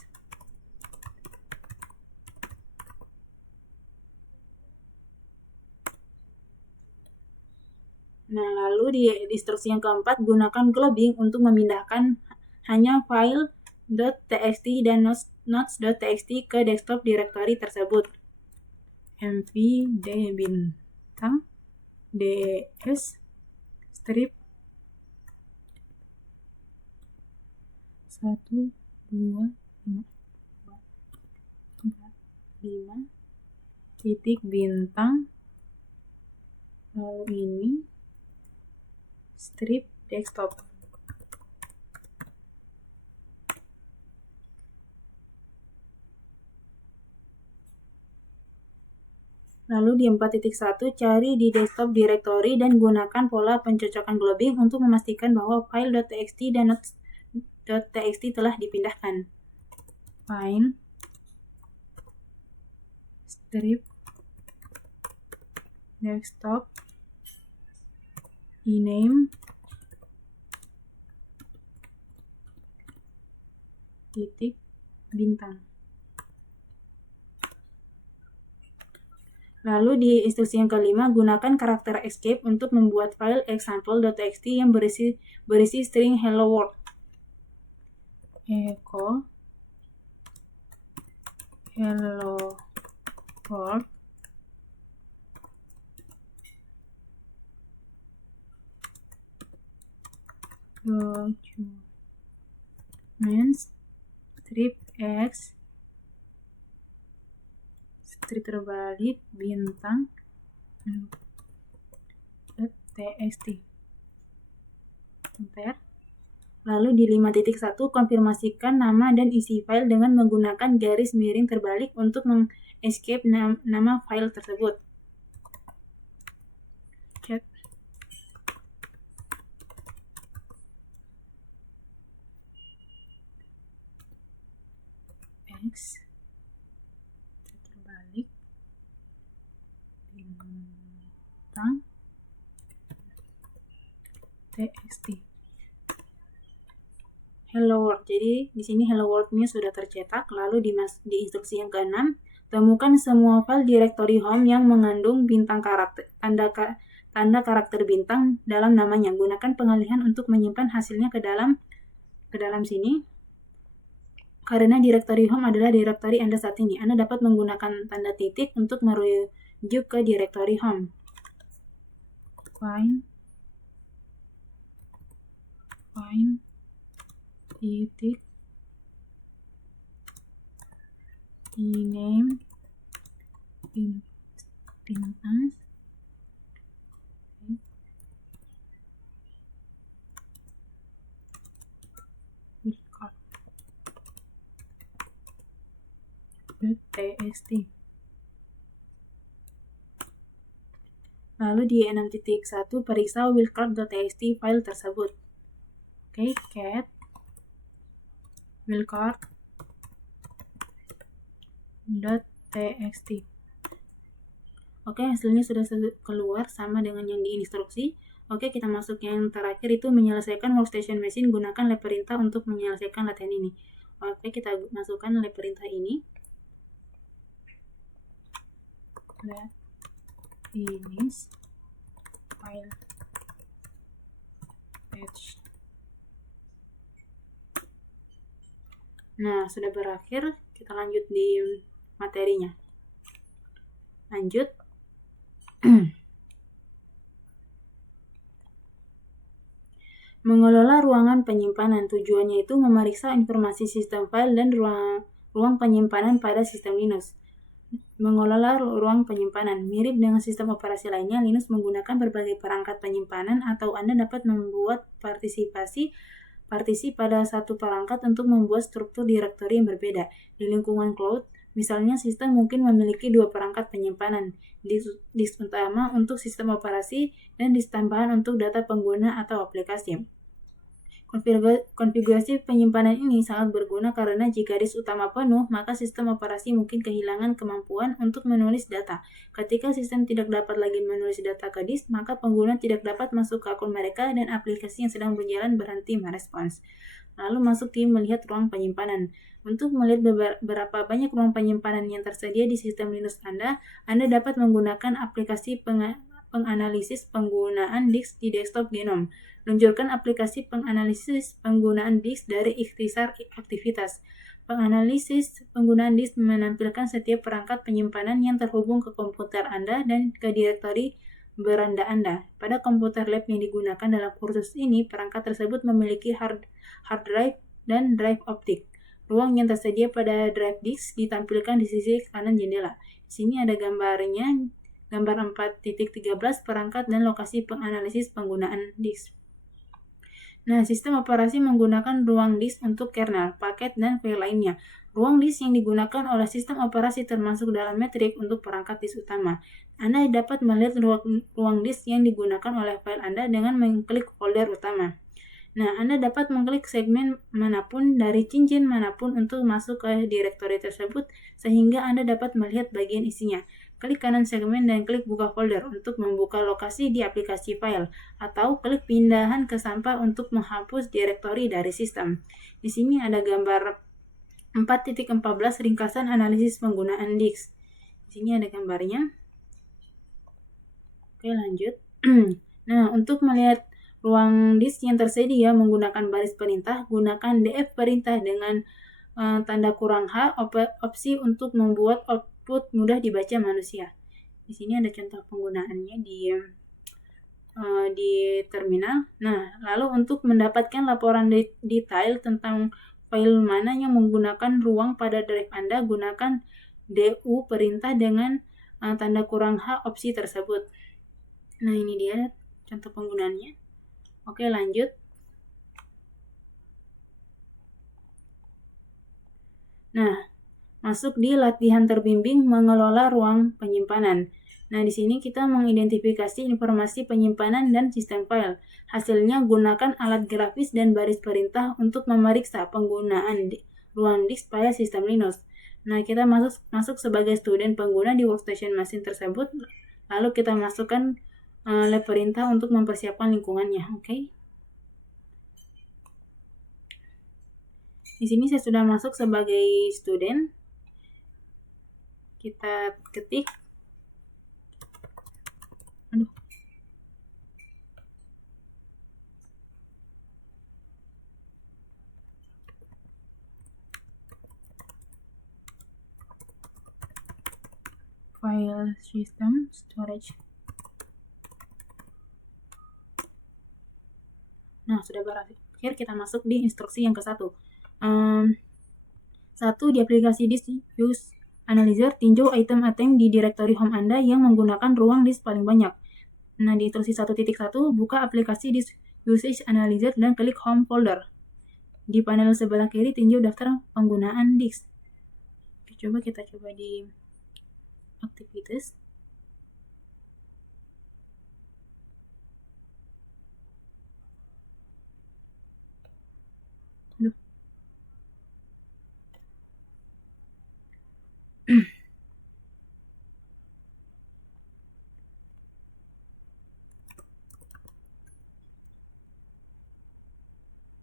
Nah, lalu di instruksi yang keempat, gunakan globing untuk memindahkan hanya file .txt dan notes.txt ke desktop directory tersebut. mv d bintang ds strip 1 2 5 titik bintang lalu ini strip desktop. Lalu di 4.1 cari di desktop directory dan gunakan pola pencocokan globing untuk memastikan bahwa file .txt dan notes.txt telah dipindahkan. Find strip desktop ename titik bintang. Lalu di instruksi yang kelima, gunakan karakter escape untuk membuat file example.txt yang berisi string hello world. Echo hello world documents strip x strip terbalik bintang .txt. Enter. Lalu di 5.1 konfirmasikan nama dan isi file dengan menggunakan garis miring terbalik untuk escape nama file tersebut. Chat x terbalik bintang txt. Hello world. Jadi di sini hello world-nya sudah tercetak. Lalu di instruksi yang ke-6, temukan semua file directory home yang mengandung bintang karakter tanda karakter bintang dalam namanya. Gunakan pengalihan untuk menyimpan hasilnya ke dalam sini. Karena directory home adalah directory Anda saat ini, Anda dapat menggunakan tanda titik untuk merujuk ke directory home. Find titik ename bintang .txt. Lalu di 6.1 periksa wildcard.txt file tersebut. Oke, cat wildcard.txt. Oke, hasilnya sudah keluar sama dengan yang di instruksi. Oke, kita masuk yang terakhir, itu menyelesaikan workstation machine gunakan lab perintah untuk menyelesaikan latihan ini. Oke, kita masukkan lab perintah ini. Lab finish file patch. Nah, sudah berakhir. Kita lanjut di materinya. Lanjut. Mengelola ruangan penyimpanan. Tujuannya itu memeriksa informasi sistem file dan ruang penyimpanan pada sistem Linux. Mengelola ruang penyimpanan. Mirip dengan sistem operasi lainnya, Linux menggunakan berbagai perangkat penyimpanan atau Anda dapat membuat partisi pada satu perangkat untuk membuat struktur direktori yang berbeda. Di lingkungan cloud, misalnya sistem mungkin memiliki 2 perangkat penyimpanan, disk utama untuk sistem operasi dan disk tambahan untuk data pengguna atau aplikasi. Konfigurasi penyimpanan ini sangat berguna karena jika disk utama penuh, maka sistem operasi mungkin kehilangan kemampuan untuk menulis data. Ketika sistem tidak dapat lagi menulis data ke disk, maka pengguna tidak dapat masuk ke akun mereka dan aplikasi yang sedang berjalan berhenti merespons. Lalu masuk ke melihat ruang penyimpanan. Untuk melihat berapa banyak ruang penyimpanan yang tersedia di sistem Linux Anda dapat menggunakan aplikasi penganalisis penggunaan disk di desktop GNOME. Luncurkan aplikasi penganalisis penggunaan disk dari ikhtisar aktivitas. Penganalisis penggunaan disk menampilkan setiap perangkat penyimpanan yang terhubung ke komputer Anda dan ke direktori beranda Anda. Pada komputer lab yang digunakan dalam kursus ini, perangkat tersebut memiliki hard drive dan drive optik. Ruang yang tersedia pada drive disk ditampilkan di sisi kanan jendela. Di sini ada gambarnya, gambar 4.13 perangkat dan lokasi penganalisis penggunaan disk. Nah, sistem operasi menggunakan ruang disk untuk kernel, paket, dan file lainnya. Ruang disk yang digunakan oleh sistem operasi termasuk dalam metrik untuk perangkat disk utama. Anda dapat melihat ruang disk yang digunakan oleh file Anda dengan mengklik folder utama. Nah, Anda dapat mengklik segmen manapun dari cincin manapun untuk masuk ke direktori tersebut sehingga Anda dapat melihat bagian isinya. Klik kanan segmen dan klik buka folder untuk membuka lokasi di aplikasi file, atau klik pindahan ke sampah untuk menghapus direktori dari sistem. Di sini ada gambar 4.14 ringkasan analisis penggunaan disk. Di sini ada gambarnya. Oke, lanjut. Nah, untuk melihat ruang disk yang tersedia menggunakan baris perintah, gunakan df perintah dengan tanda kurang H, opsi untuk membuat output mudah dibaca manusia. Di sini ada contoh penggunaannya di terminal. Nah, lalu untuk mendapatkan laporan detail tentang file mana yang menggunakan ruang pada drive Anda, gunakan du perintah dengan tanda kurang H opsi tersebut. Nah, ini dia contoh penggunaannya. Oke, lanjut. Nah, masuk di latihan terbimbing mengelola ruang penyimpanan. Nah, di sini kita mengidentifikasi informasi penyimpanan dan sistem file. Hasilnya, gunakan alat grafis dan baris perintah untuk memeriksa penggunaan ruang disk pada sistem Linux. Nah, kita masuk sebagai student pengguna di workstation machine tersebut. Lalu kita masukkan lab perintah untuk mempersiapkan lingkungannya. Oke. Di sini saya sudah masuk sebagai student. Kita ketik. File system storage. Nah, sudah berakhir, kita masuk di instruksi yang ke-1. 1. Di aplikasi disk use analyzer, tinjau item-item di direktori home Anda yang menggunakan ruang disk paling banyak. Nah, di instruksi 1.1, buka aplikasi disk usage analyzer dan klik home folder. Di panel sebelah kiri, tinjau daftar penggunaan disk. Coba kita coba di activities. Aduh.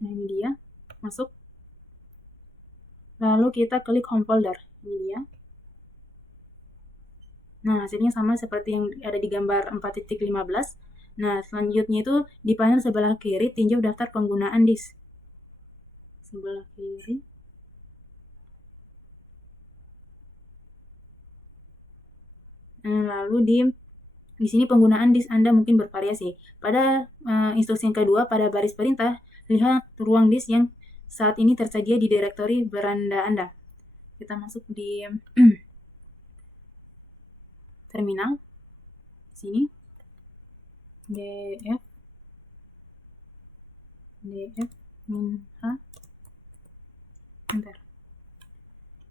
Nah, ini dia, masuk. Lalu kita klik home folder, ini dia. Nah, hasilnya sama seperti yang ada di gambar 4.15. Nah, selanjutnya itu di panel sebelah kiri tinjau daftar penggunaan disk. Sebelah kiri. Lalu di sini penggunaan disk Anda mungkin bervariasi. Pada instruksi yang kedua, pada baris perintah, lihat ruang disk yang saat ini tersedia di direktori beranda Anda. Kita masuk di terminal. Di sini. df -h enter.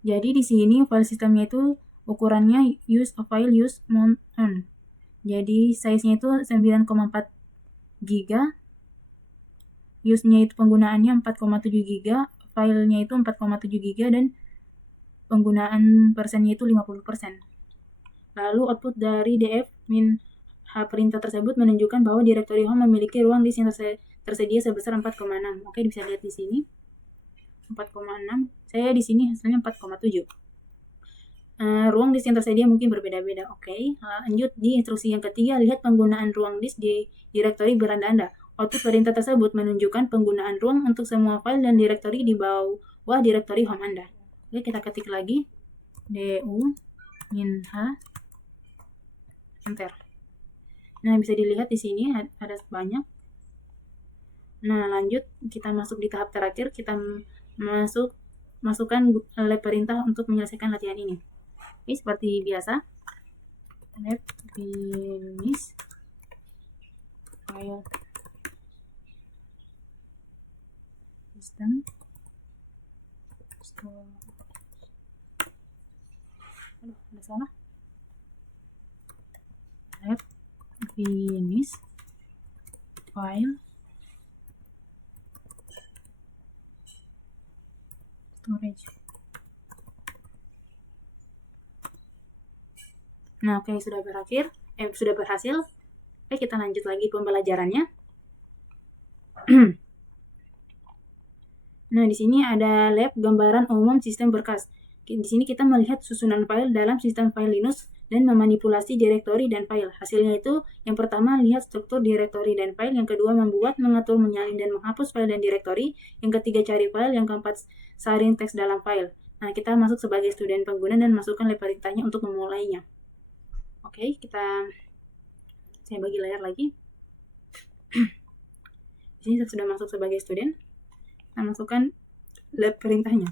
Jadi di sini file sistemnya itu ukurannya use a file use mount on. Jadi size-nya itu 9,4 GB. Use-nya itu penggunaannya 4,7 GB, filenya itu 4,7 GB dan penggunaan persennya itu 50%. Lalu output dari df-h perintah tersebut menunjukkan bahwa direktori home memiliki ruang disk yang tersedia sebesar 4,6. Oke, bisa lihat di sini. 4,6. Saya di sini hasilnya 4,7. Ruang disk yang tersedia mungkin berbeda-beda. Oke, lanjut di instruksi yang ketiga, lihat penggunaan ruang disk di direktori beranda Anda. Output perintah tersebut menunjukkan penggunaan ruang untuk semua file dan direktori di bawah direktori home Anda. Oke, kita ketik lagi du-h enter. Nah, bisa dilihat di sini ada banyak. Nah, lanjut kita masuk di tahap terakhir, kita masukkan lab perintah untuk menyelesaikan latihan ini. Oke, seperti biasa. Lab finish file system store. Aduh, ada salah. Lab finish file storage. Nah, oke, sudah berhasil. Oke, kita lanjut lagi pembelajarannya. Nah, di sini ada lab gambaran umum sistem berkas. Di sini kita melihat susunan file dalam sistem file Linux dan memanipulasi direktori dan file. Hasilnya itu, yang pertama lihat struktur direktori dan file, yang kedua membuat, mengatur, menyalin, dan menghapus file dan direktori, yang ketiga cari file, yang keempat saring teks dalam file. Nah, kita masuk sebagai student pengguna dan masukkan lab perintahnya untuk memulainya. Oke, saya bagi layar lagi. Di sini saya sudah masuk sebagai student. Kita masukkan lab perintahnya.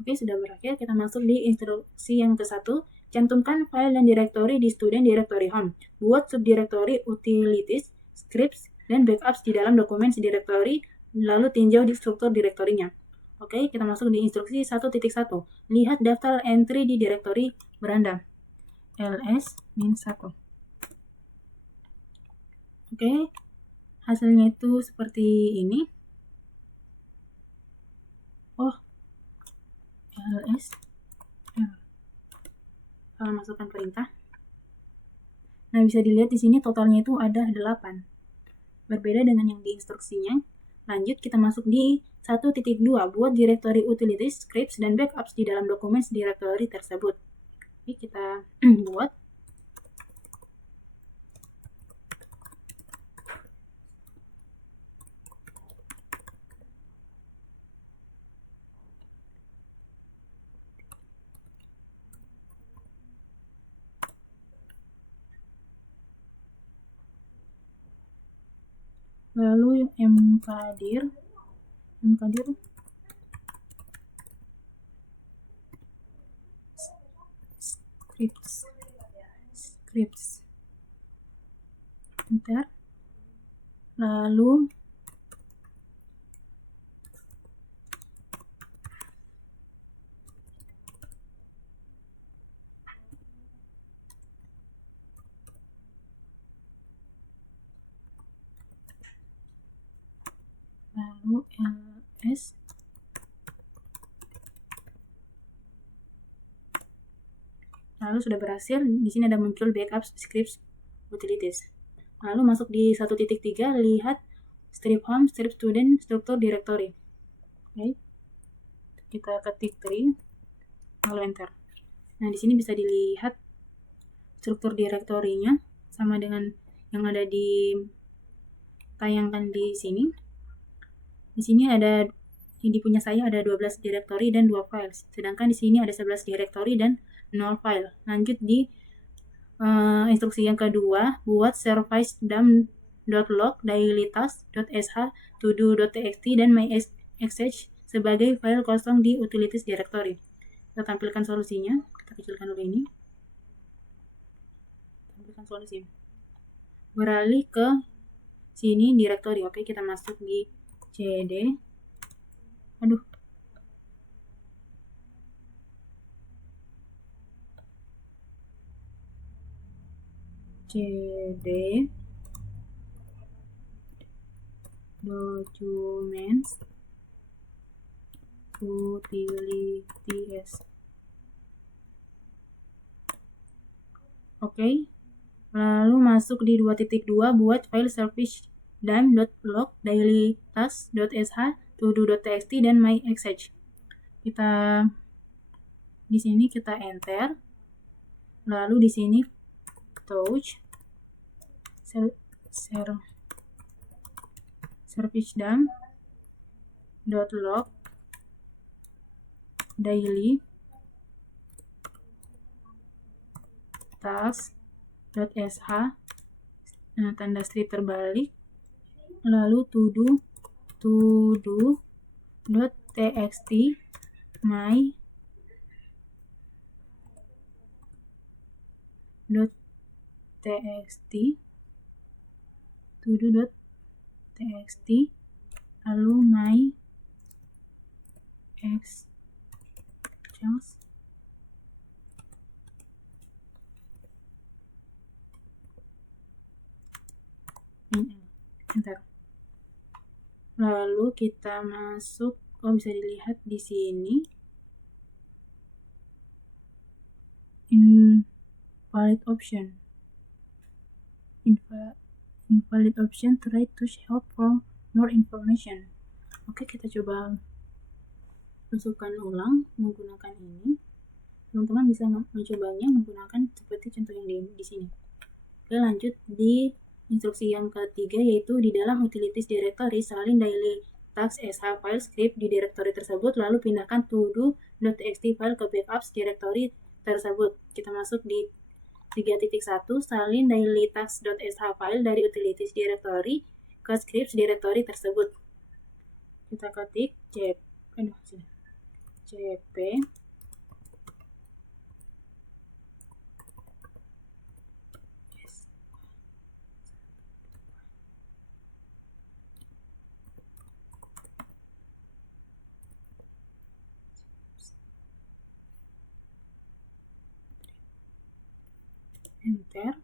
Oke, sudah berakhir. Kita masuk di instruksi yang ke-1. Cantumkan file dan direktori di student directory home. Buat subdirektori utilities, scripts, dan backups di dalam dokumen directory, lalu tinjau di struktur direktorinya. Oke, kita masuk di instruksi 1.1. Lihat daftar entry di direktori beranda. ls-1. Oke, hasilnya itu seperti ini. Oh, ls. Kalau masukkan perintah. Nah, bisa dilihat di sini totalnya itu ada 8. Berbeda dengan yang di instruksinya. Lanjut, kita masuk di 1.2. Buat direktori utilities, scripts, dan backups di dalam dokumen direktori tersebut. Oke, kita buat. Lalu mkdir scripts. Enter. Lalu ls lalu sudah berhasil. Di sini ada muncul backup scripts utilities. Lalu masuk di 1.3, lihat strip home, strip student, struktur directory. Oke. Kita ketik tree, lalu enter. Nah, di sini bisa dilihat struktur directory-nya sama dengan yang ada di tayangkan di sini. Di sini ada di punya saya ada 12 directory dan 2 files. Sedangkan di sini ada 11 directory dan 0 file. Lanjut di instruksi yang kedua, buat service dam.log, dailytask.sh, todo.txt dan myxh sebagai file kosong di utilities directory. Kita tampilkan solusinya. Kita kecilkan dulu ini. Tampilkan solusi. Beralih ke sini directory. Oke, kita masuk di cd. cd documents utilities. Oke. Lalu masuk di 2.2, buat file service dam.log, dailytask.sh, todo.txt dan myxh. Kita di sini kita enter. Lalu di sini touch service dam.log, daily task.sh, tanda strip terbalik, lalu todo.txt, my.txt, todo.txt, lalu myxh. Enter. Lalu kita masuk, bisa dilihat di sini invalid option. Invalid option, try to help for more information. Oke, kita coba masukkan ulang menggunakan ini. Teman-teman bisa mencobanya menggunakan seperti contoh yang di sini. Oke, lanjut di instruksi yang ketiga, yaitu di dalam utilities directory salin dailytask.sh file script di directory tersebut, lalu pindahkan todo.txt file ke backups directory tersebut. Kita masuk di 3.1, salin dailytask.sh file dari utilities directory ke scripts directory tersebut. Kita ketik cp enter.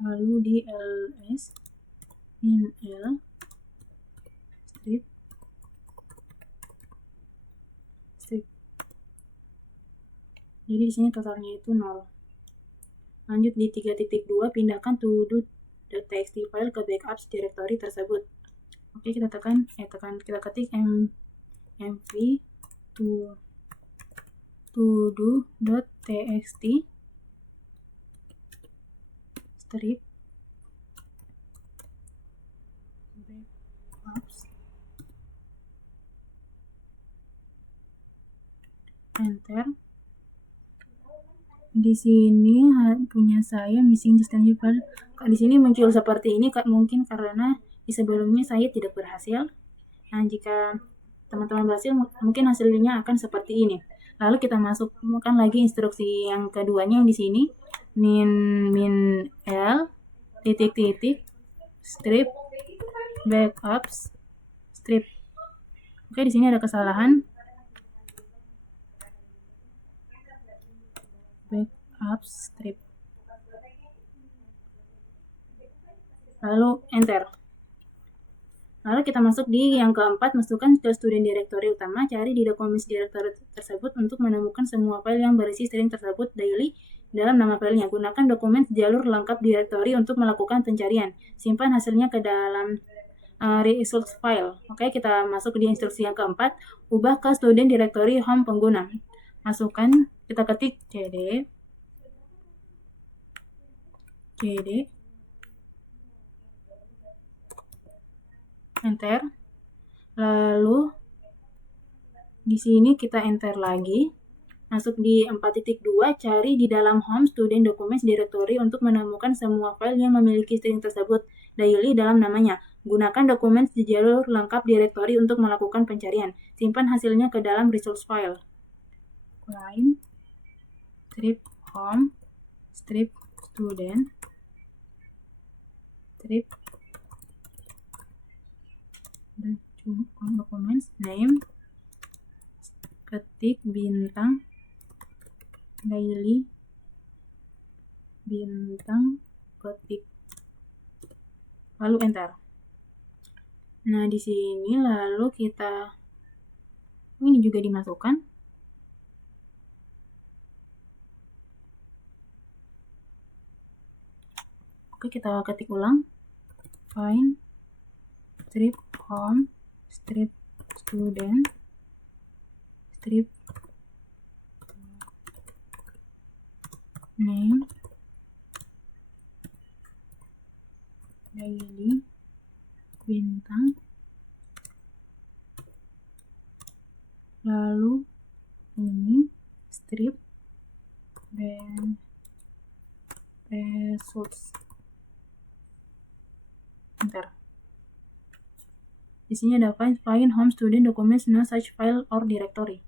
Lalu di ls inl strip. Jadi di sini totalnya itu 0. Lanjut di 3.2, pindahkan todo.txt file ke backups directory tersebut. Oke, kita kita ketik mv todo.txt strip backups, enter. Di sini punya saya missing disk file. Di sini muncul seperti ini, mungkin karena di Di sebelumnya saya tidak berhasil. Nah, jika teman-teman berhasil, mungkin hasilnya akan seperti ini. Lalu kita masukkan lagi instruksi yang keduanya yang di sini, min L titik strip backups strip. Oke, di sini ada kesalahan. Backups strip. Lalu enter. Lalu kita masuk di yang keempat, masukkan ke student directory utama, cari di documents directory tersebut untuk menemukan semua file yang berisi string tersebut daily dalam nama filenya. Gunakan dokumen jalur lengkap directory untuk melakukan pencarian. Simpan hasilnya ke dalam results file. Oke, kita masuk di instruksi yang keempat, ubah ke student directory home pengguna. Masukkan, kita ketik cd enter. Lalu di sini kita enter lagi. Masuk di 4.2, cari di dalam home student documents directory untuk menemukan semua file yang memiliki string tersebut daily dalam namanya. Gunakan dokumen di jalur lengkap directory untuk melakukan pencarian. Simpan hasilnya ke dalam results file. Line strip home strip student strip documents name, ketik bintang daily bintang ketik, lalu enter. Nah, di sini lalu kita ini juga dimasukkan. Oke, kita ketik ulang. Find strip home strip student strip name daily bintang, lalu ini strip dan results, enter. Di sini ada find home student documents no such file or directory.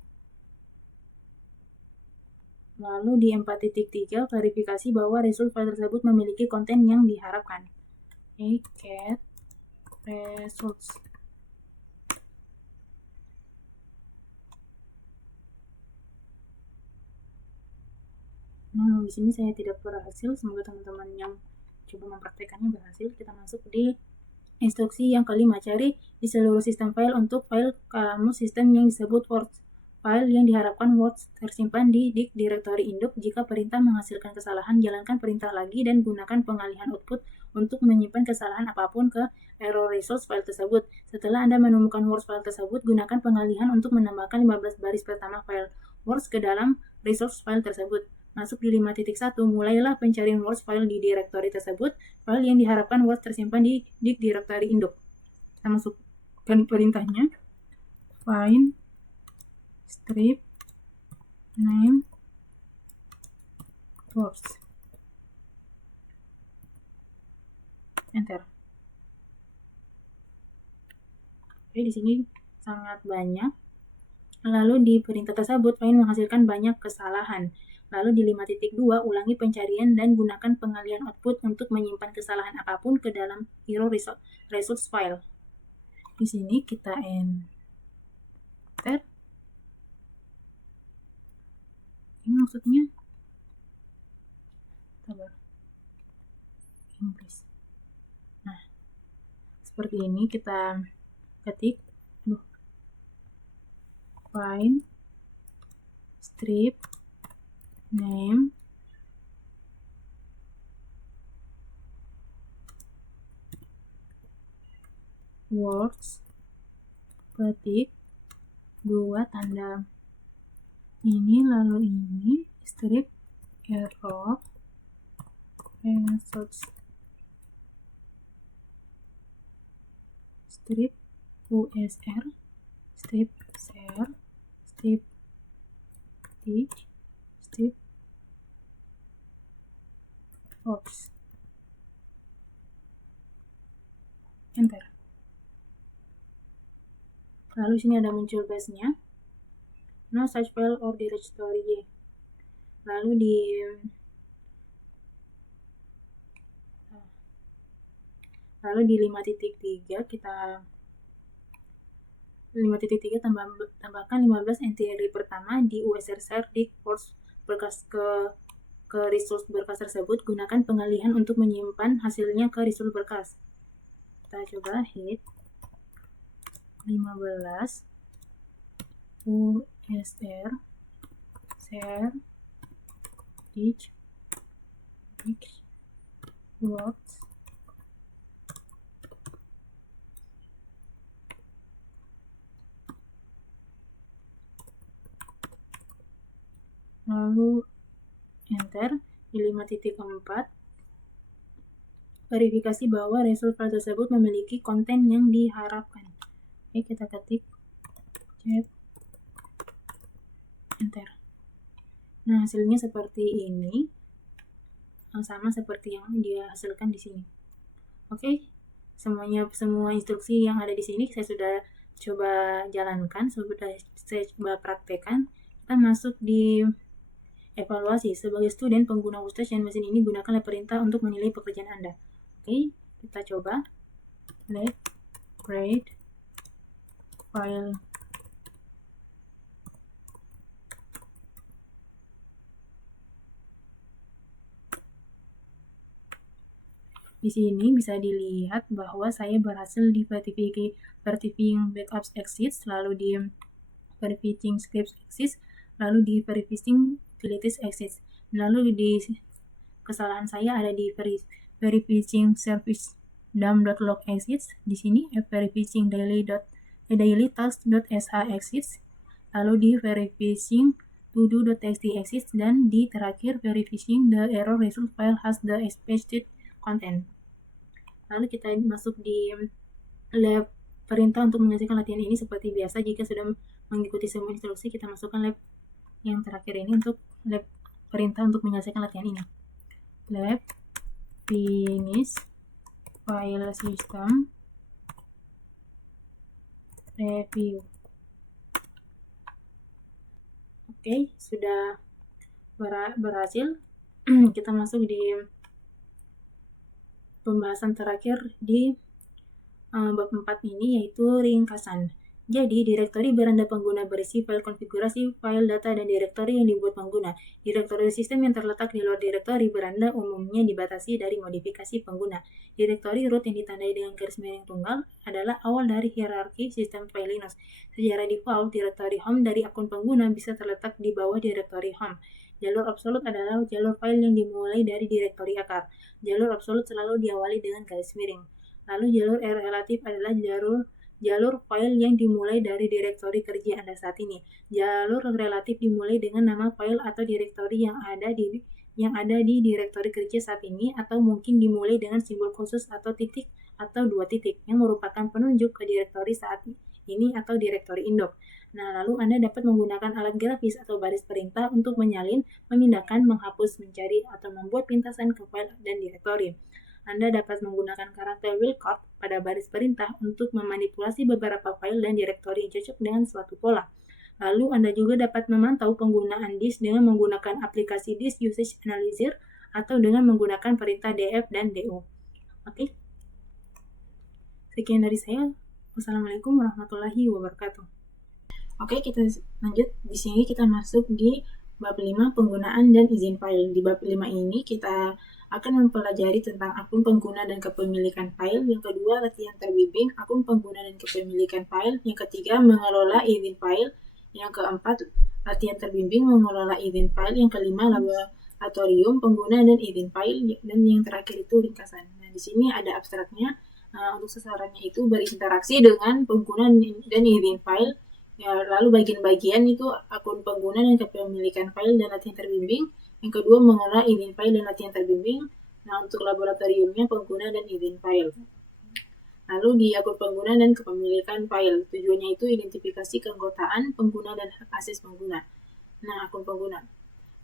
Lalu di 4.3 verifikasi bahwa result file tersebut memiliki konten yang diharapkan. Get results. Nah, di sini saya tidak berhasil. Semoga teman-teman yang coba mempraktekannya berhasil. Kita masuk di instruksi yang kelima, cari di seluruh sistem file untuk file kamu sistem yang disebut words. File yang diharapkan words tersimpan di disk directory induk. Jika perintah menghasilkan kesalahan, jalankan perintah lagi dan gunakan pengalihan output untuk menyimpan kesalahan apapun ke error results file tersebut. Setelah Anda menemukan words file tersebut, gunakan pengalihan untuk menambahkan 15 baris pertama file words ke dalam results file tersebut. Masuk di 5.1, mulailah pencarian words file di directory tersebut. File yang diharapkan words tersimpan di disk directory induk. Kita masukkan perintahnya. Find strip name words. Enter. Oke, di sini sangat banyak. Lalu di perintah tersebut file menghasilkan banyak kesalahan. Lalu di 5.2, ulangi pencarian dan gunakan pengalihan output untuk menyimpan kesalahan apapun ke dalam error results file. Di sini kita enter. Ini maksudnya sabar. Inggris. Nah, seperti ini kita ketik find strip name words, ketik 2 tanda ini, lalu ini strip error results strip usr strip share strip teach strip works, enter. Lalu sini ada muncul base-nya. No such file or directory. Lalu di 5.3 kita 5.3 tambahkan 15 entry pertama di USR share di course berkas ke resource berkas tersebut. Gunakan pengalihan untuk menyimpan hasilnya ke resource berkas. Kita coba hit 15 USR share each works lalu enter. Di 5.4 verifikasi bahwa resource file tersebut memiliki konten yang diharapkan. Oke, kita ketik chat enter. Nah, hasilnya seperti ini, sama seperti yang dia hasilkan di sini. Oke, semua instruksi yang ada di sini saya sudah coba jalankan, sudah saya coba praktekkan. Kita masuk di evaluasi. Sebagai student pengguna workstation mesin ini, gunakanlah perintah untuk menilai pekerjaan Anda. Oke, kita coba let grade file di sini bisa dilihat bahwa saya berhasil di verifying backups exits, lalu di verifying scripts exits, lalu di verifying utilities exits. Lalu di kesalahan saya ada di verifying service dump.log exits, di sini verifying daily task.sh exits, lalu di verifying todo.txt exits, dan di terakhir verifying the error result file has the expected content. Lalu kita masuk di lab perintah untuk menyelesaikan latihan ini. Seperti biasa, jika sudah mengikuti semua instruksi, kita masukkan lab yang terakhir ini untuk lab perintah untuk menyelesaikan latihan ini. Lab finish file system review. Oke, sudah berhasil. Kita masuk di pembahasan terakhir di bab 4 ini, yaitu ringkasan. Jadi, direktori beranda pengguna berisi file konfigurasi, file data, dan direktori yang dibuat pengguna. Direktori sistem yang terletak di luar direktori beranda umumnya dibatasi dari modifikasi pengguna. Direktori root yang ditandai dengan garis miring tunggal adalah awal dari hierarki sistem file Linux. Secara default, direktori home dari akun pengguna bisa terletak di bawah direktori home. Jalur absolut adalah jalur file yang dimulai dari direktori akar. Jalur absolut selalu diawali dengan garis miring. Lalu jalur relatif adalah jalur file yang dimulai dari direktori kerja Anda saat ini. Jalur relatif dimulai dengan nama file atau direktori yang ada di direktori kerja saat ini, atau mungkin dimulai dengan simbol khusus atau titik atau 2 titik yang merupakan penunjuk ke direktori saat ini atau direktori induk. Nah, lalu Anda dapat menggunakan alat grafis atau baris perintah untuk menyalin, memindahkan, menghapus, mencari, atau membuat pintasan ke file dan direktori. Anda dapat menggunakan karakter wildcard pada baris perintah untuk memanipulasi beberapa file dan direktori yang cocok dengan suatu pola. Lalu Anda juga dapat memantau penggunaan disk dengan menggunakan aplikasi Disk Usage Analyzer atau dengan menggunakan perintah df dan do. Oke. Sekian dari saya. Wassalamualaikum warahmatullahi wabarakatuh. Oke, kita lanjut. Di sini kita masuk di bab 5 penggunaan dan izin file. Di bab 5 ini kita akan mempelajari tentang akun pengguna dan kepemilikan file. Yang kedua, latihan terbimbing akun pengguna dan kepemilikan file. Yang ketiga, mengelola izin file. Yang keempat, latihan terbimbing mengelola izin file. Yang kelima, laboratorium pengguna dan izin file. Dan yang terakhir itu ringkasan. Nah, di sini ada abstraknya. Untuk sasarannya itu berinteraksi dengan pengguna dan izin file. Ya, lalu bagian-bagian itu akun pengguna dan kepemilikan file dan latihan terbimbing. Yang kedua, mengelola izin file dan latihan terbimbing. Nah, untuk laboratoriumnya pengguna dan izin file. Lalu di akun pengguna dan kepemilikan file, tujuannya itu identifikasi keanggotaan pengguna dan hak akses pengguna. Nah, akun pengguna.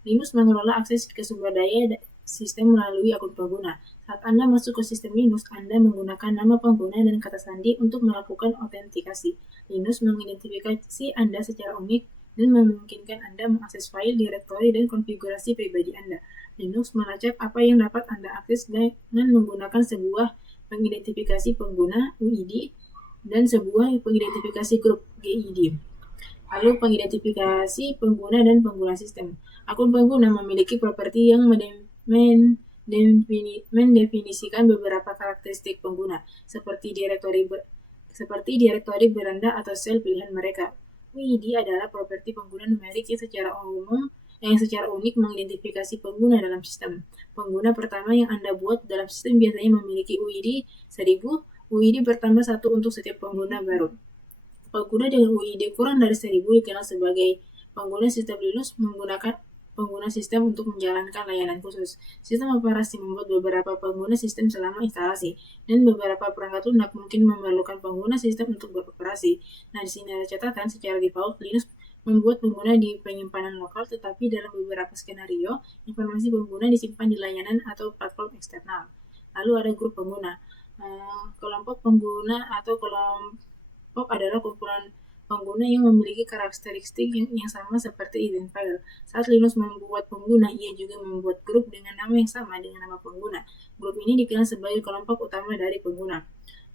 Linux mengelola akses ke sumber daya sistem melalui akun pengguna. Saat Anda masuk ke sistem Linux, Anda menggunakan nama pengguna dan kata sandi untuk melakukan autentikasi. Linux mengidentifikasi Anda secara unik dan memungkinkan Anda mengakses file, direktori, dan konfigurasi pribadi Anda. Linux melacak apa yang dapat Anda akses dengan menggunakan sebuah pengidentifikasi pengguna UID dan sebuah pengidentifikasi grup GID. Lalu pengidentifikasi pengguna dan pengguna sistem. Akun pengguna memiliki properti yang mendefinisikan beberapa karakteristik pengguna, seperti direktori beranda atau sel pilihan mereka. UID adalah properti pengguna numerik yang secara unik mengidentifikasi pengguna dalam sistem. Pengguna pertama yang Anda buat dalam sistem biasanya memiliki UID 1000. UID bertambah 1 untuk setiap pengguna baru. Pengguna dengan UID kurang dari 1000 dikenal sebagai pengguna sistem Linux menggunakan pengguna sistem untuk menjalankan layanan khusus. Sistem operasi membuat beberapa pengguna sistem selama instalasi, dan beberapa perangkat lunak mungkin memerlukan pengguna sistem untuk beroperasi. Nah, di sini ada catatan, secara default Linux membuat pengguna di penyimpanan lokal, tetapi dalam beberapa skenario, informasi pengguna disimpan di layanan atau platform eksternal. Lalu ada grup pengguna. Kelompok pengguna atau kelompok adalah kumpulan pengguna yang memiliki karakteristik yang sama seperti ident file. Saat Linux membuat pengguna, ia juga membuat grup dengan nama yang sama dengan nama pengguna. Grup ini dikenal sebagai kelompok utama dari pengguna.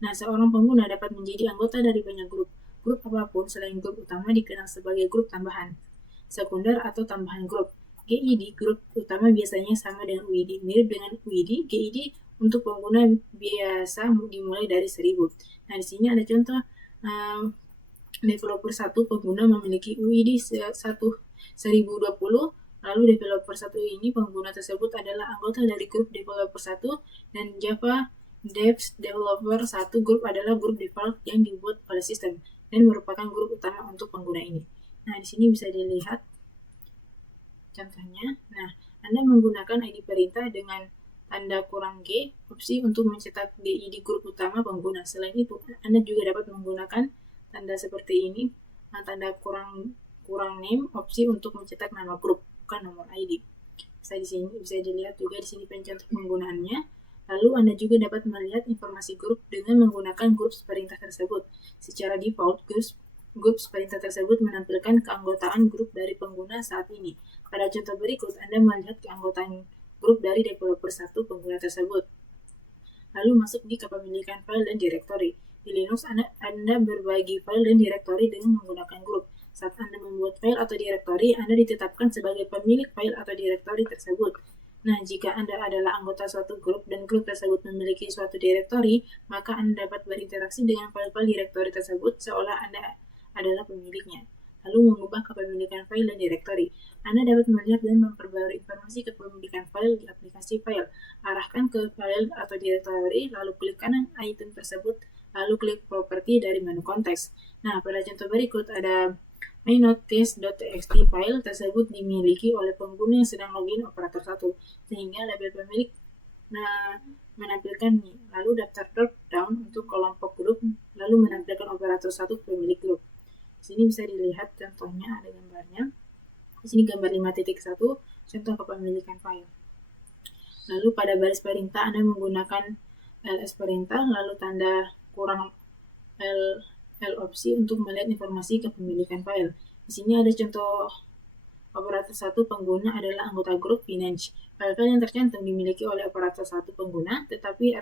Nah, seorang pengguna dapat menjadi anggota dari banyak grup. Grup apapun selain grup utama dikenal sebagai grup tambahan, sekunder atau tambahan grup. GID, grup utama biasanya sama dengan UID. Mirip dengan UID, GID untuk pengguna biasa dimulai dari 1000. Nah, di sini ada contoh developer 1 pengguna memiliki UID 1020, lalu developer 1 ini pengguna tersebut adalah anggota dari grup developer 1, dan Java Devs developer 1 grup adalah grup default yang dibuat oleh sistem dan merupakan grup utama untuk pengguna ini. Nah, di sini bisa dilihat contohnya. Nah, Anda menggunakan ID perintah dengan tanda kurang G, opsi untuk mencetak GID grup utama pengguna. Selain itu, Anda juga dapat menggunakan tanda seperti ini, tanda kurang name, opsi untuk mencetak nama grup, bukan nomor ID. Bisa dilihat juga di sini contoh penggunaannya. Lalu Anda juga dapat melihat informasi grup dengan menggunakan grup perintah tersebut. Secara default, grup perintah tersebut menampilkan keanggotaan grup dari pengguna saat ini. Pada contoh berikut, Anda melihat keanggotaan grup dari developer 1 pengguna tersebut. Lalu masuk di kepemilikan file dan direktori. Di Linux, Anda berbagi file dan direktori dengan menggunakan grup. Saat Anda membuat file atau direktori, Anda ditetapkan sebagai pemilik file atau direktori tersebut. Nah, jika Anda adalah anggota suatu grup dan grup tersebut memiliki suatu direktori, maka Anda dapat berinteraksi dengan file-file direktori tersebut seolah Anda adalah pemiliknya. Lalu mengubah kepemilikan file dan direktori. Anda dapat melihat dan memperbarui informasi kepemilikan file di aplikasi file. Arahkan ke file atau direktori, lalu klik kanan item tersebut, lalu klik properti dari menu konteks. Nah, pada contoh berikut ada my.test.txt file tersebut dimiliki oleh pengguna yang sedang login operator 1, sehingga label pemilik menampilkan ini. Lalu daftar drop down untuk kelompok grup, lalu menampilkan operator 1 pemilik grup. Di sini bisa dilihat contohnya, ada gambarnya. Di sini gambar 5.1, contoh kepemilikan file. Lalu pada baris perintah Anda menggunakan ls perintah, lalu tanda kurang L opsi untuk melihat informasi kepemilikan file. Di sini ada contoh operator 1 pengguna adalah anggota grup Finance. File-file yang tercantum dimiliki oleh operator 1 pengguna, tetapi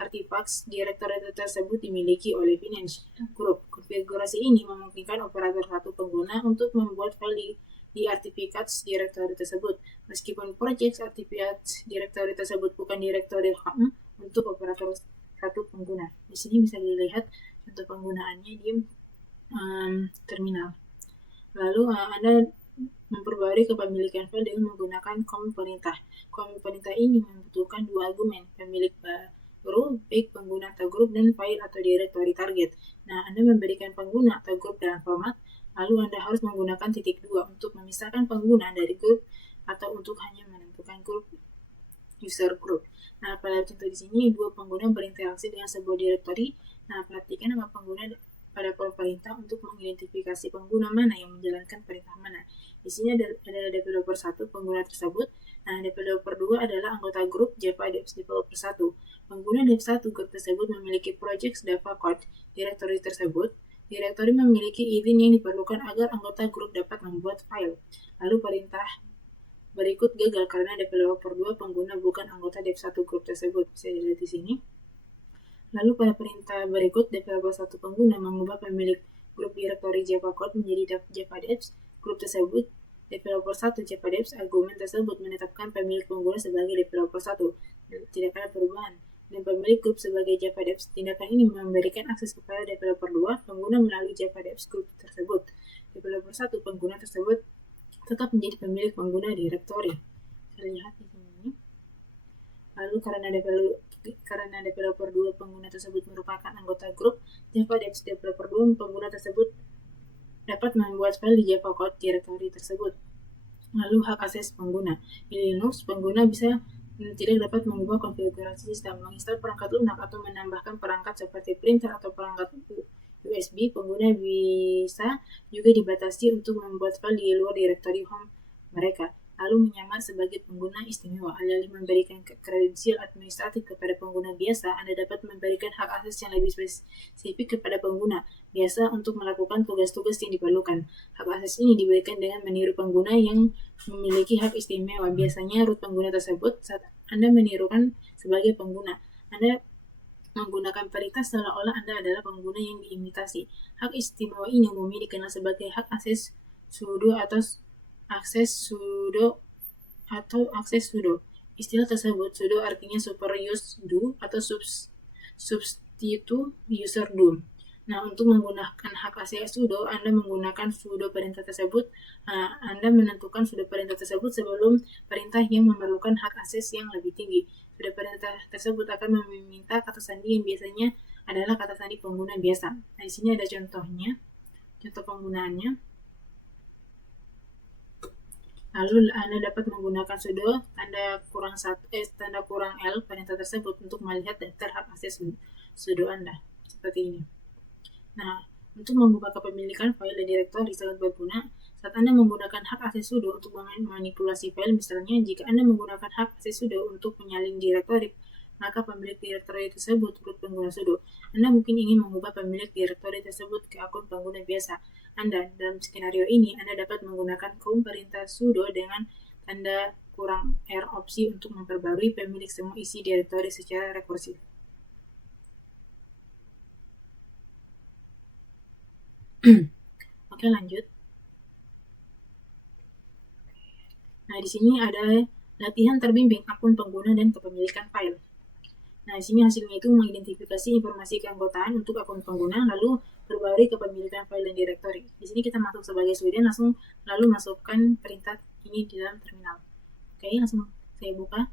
artifaks direktori tersebut dimiliki oleh Finance Group. Konfigurasi ini memungkinkan operator 1 pengguna untuk membuat file di artifaks direktori tersebut. Meskipun project artifaks direktori tersebut bukan direktori home untuk operator 1 pengguna. Di sini bisa dilihat contoh penggunaannya di terminal. Lalu Anda memperbarui kepemilikan file dengan menggunakan command perintah. Command perintah ini membutuhkan 2 argumen, pemilik baru, baik pengguna atau grup, dan file atau direktori target. Nah, Anda memberikan pengguna atau grup dalam format, lalu Anda harus menggunakan titik 2 untuk memisahkan pengguna dari grup atau untuk hanya menentukan grup user group. Nah, pada contoh di sini 2 pengguna berinteraksi dengan sebuah direktori. Nah, perhatikan nama pengguna pada perintah untuk mengidentifikasi pengguna mana yang menjalankan perintah mana. Di sini ada developer 1 pengguna tersebut. Nah, developer 2 adalah anggota grup Java Apps Developer 1. Pengguna Dev 1 grup tersebut memiliki project Java Code directory tersebut. Directory memiliki izin yang diperlukan agar anggota grup dapat membuat file. Lalu perintah berikut gagal karena developer 2 pengguna bukan anggota Dev 1 grup tersebut. Bisa dilihat di sini. Lalu pada perintah berikut, developer 1 pengguna mengubah pemilik grup directory Java Code menjadi Java Apps grup tersebut. Developer 1 Java Apps argumen tersebut menetapkan pemilik pengguna sebagai developer 1. Tidak ada perubahan. Dan pemilik grup sebagai Java Apps. Tindakan ini memberikan akses kepada developer 2 pengguna melalui Java Apps grup tersebut. Developer 1 pengguna tersebut tetap menjadi pemilik pengguna directory. Kita lihat di sini. Lalu karena developer 2 pengguna tersebut merupakan anggota grup Java Apps Developer 2, pengguna tersebut dapat membuat file di Java Code directory tersebut. Lalu hak akses pengguna. Di Linux, pengguna tidak dapat mengubah konfigurasi sistem, menginstal perangkat lunak atau menambahkan perangkat seperti printer atau perangkat USB. Pengguna bisa juga dibatasi untuk membuat file di luar directory home mereka, lalu menyamar sebagai pengguna istimewa. Alih-alih memberikan kredensial administratif kepada pengguna biasa, Anda dapat memberikan hak akses yang lebih spesifik kepada pengguna biasa untuk melakukan tugas-tugas yang diperlukan. Hak akses ini diberikan dengan meniru pengguna yang memiliki hak istimewa, biasanya root pengguna tersebut. Saat Anda menirukan sebagai pengguna, Anda menggunakan perintah seolah-olah Anda adalah pengguna yang diimitasi. Hak istimewa ini umumnya dikenal sebagai hak akses sudo atau akses sudo. Istilah tersebut, sudo artinya super use do atau substitute user do. Nah, untuk menggunakan hak akses sudo, Anda menggunakan sudo perintah tersebut. Anda menentukan sudo perintah tersebut sebelum perintah yang memerlukan hak akses yang lebih tinggi. Sudo perintah tersebut akan meminta kata sandi yang biasanya adalah kata sandi pengguna biasa. Nah, di sini ada contohnya, contoh penggunaannya. Lalu Anda dapat menggunakan sudo tanda kurang L perintah tersebut untuk melihat daftar hak akses sudo Anda. Seperti ini. Nah, untuk mengubah kepemilikan file dan directory sangat berguna saat Anda menggunakan hak akses sudo untuk memanipulasi file. Misalnya, jika Anda menggunakan hak akses sudo untuk menyalin directory, maka pemilik directory tersebut root pengguna sudo. Anda mungkin ingin mengubah pemilik directory tersebut ke akun pengguna biasa Anda. Dalam skenario ini, Anda dapat menggunakan kaum perintah sudo dengan tanda kurang R opsi untuk memperbarui pemilik semua isi directory secara rekursif. Oke, lanjut. Nah, di sini ada latihan terbimbing akun pengguna dan kepemilikan file. Nah, di sini hasilnya itu mengidentifikasi informasi keanggotaan untuk akun pengguna, lalu perbarui kepemilikan file dan directory. Di sini kita masuk sebagai student, lalu masukkan perintah ini di dalam terminal. Oke, langsung saya buka.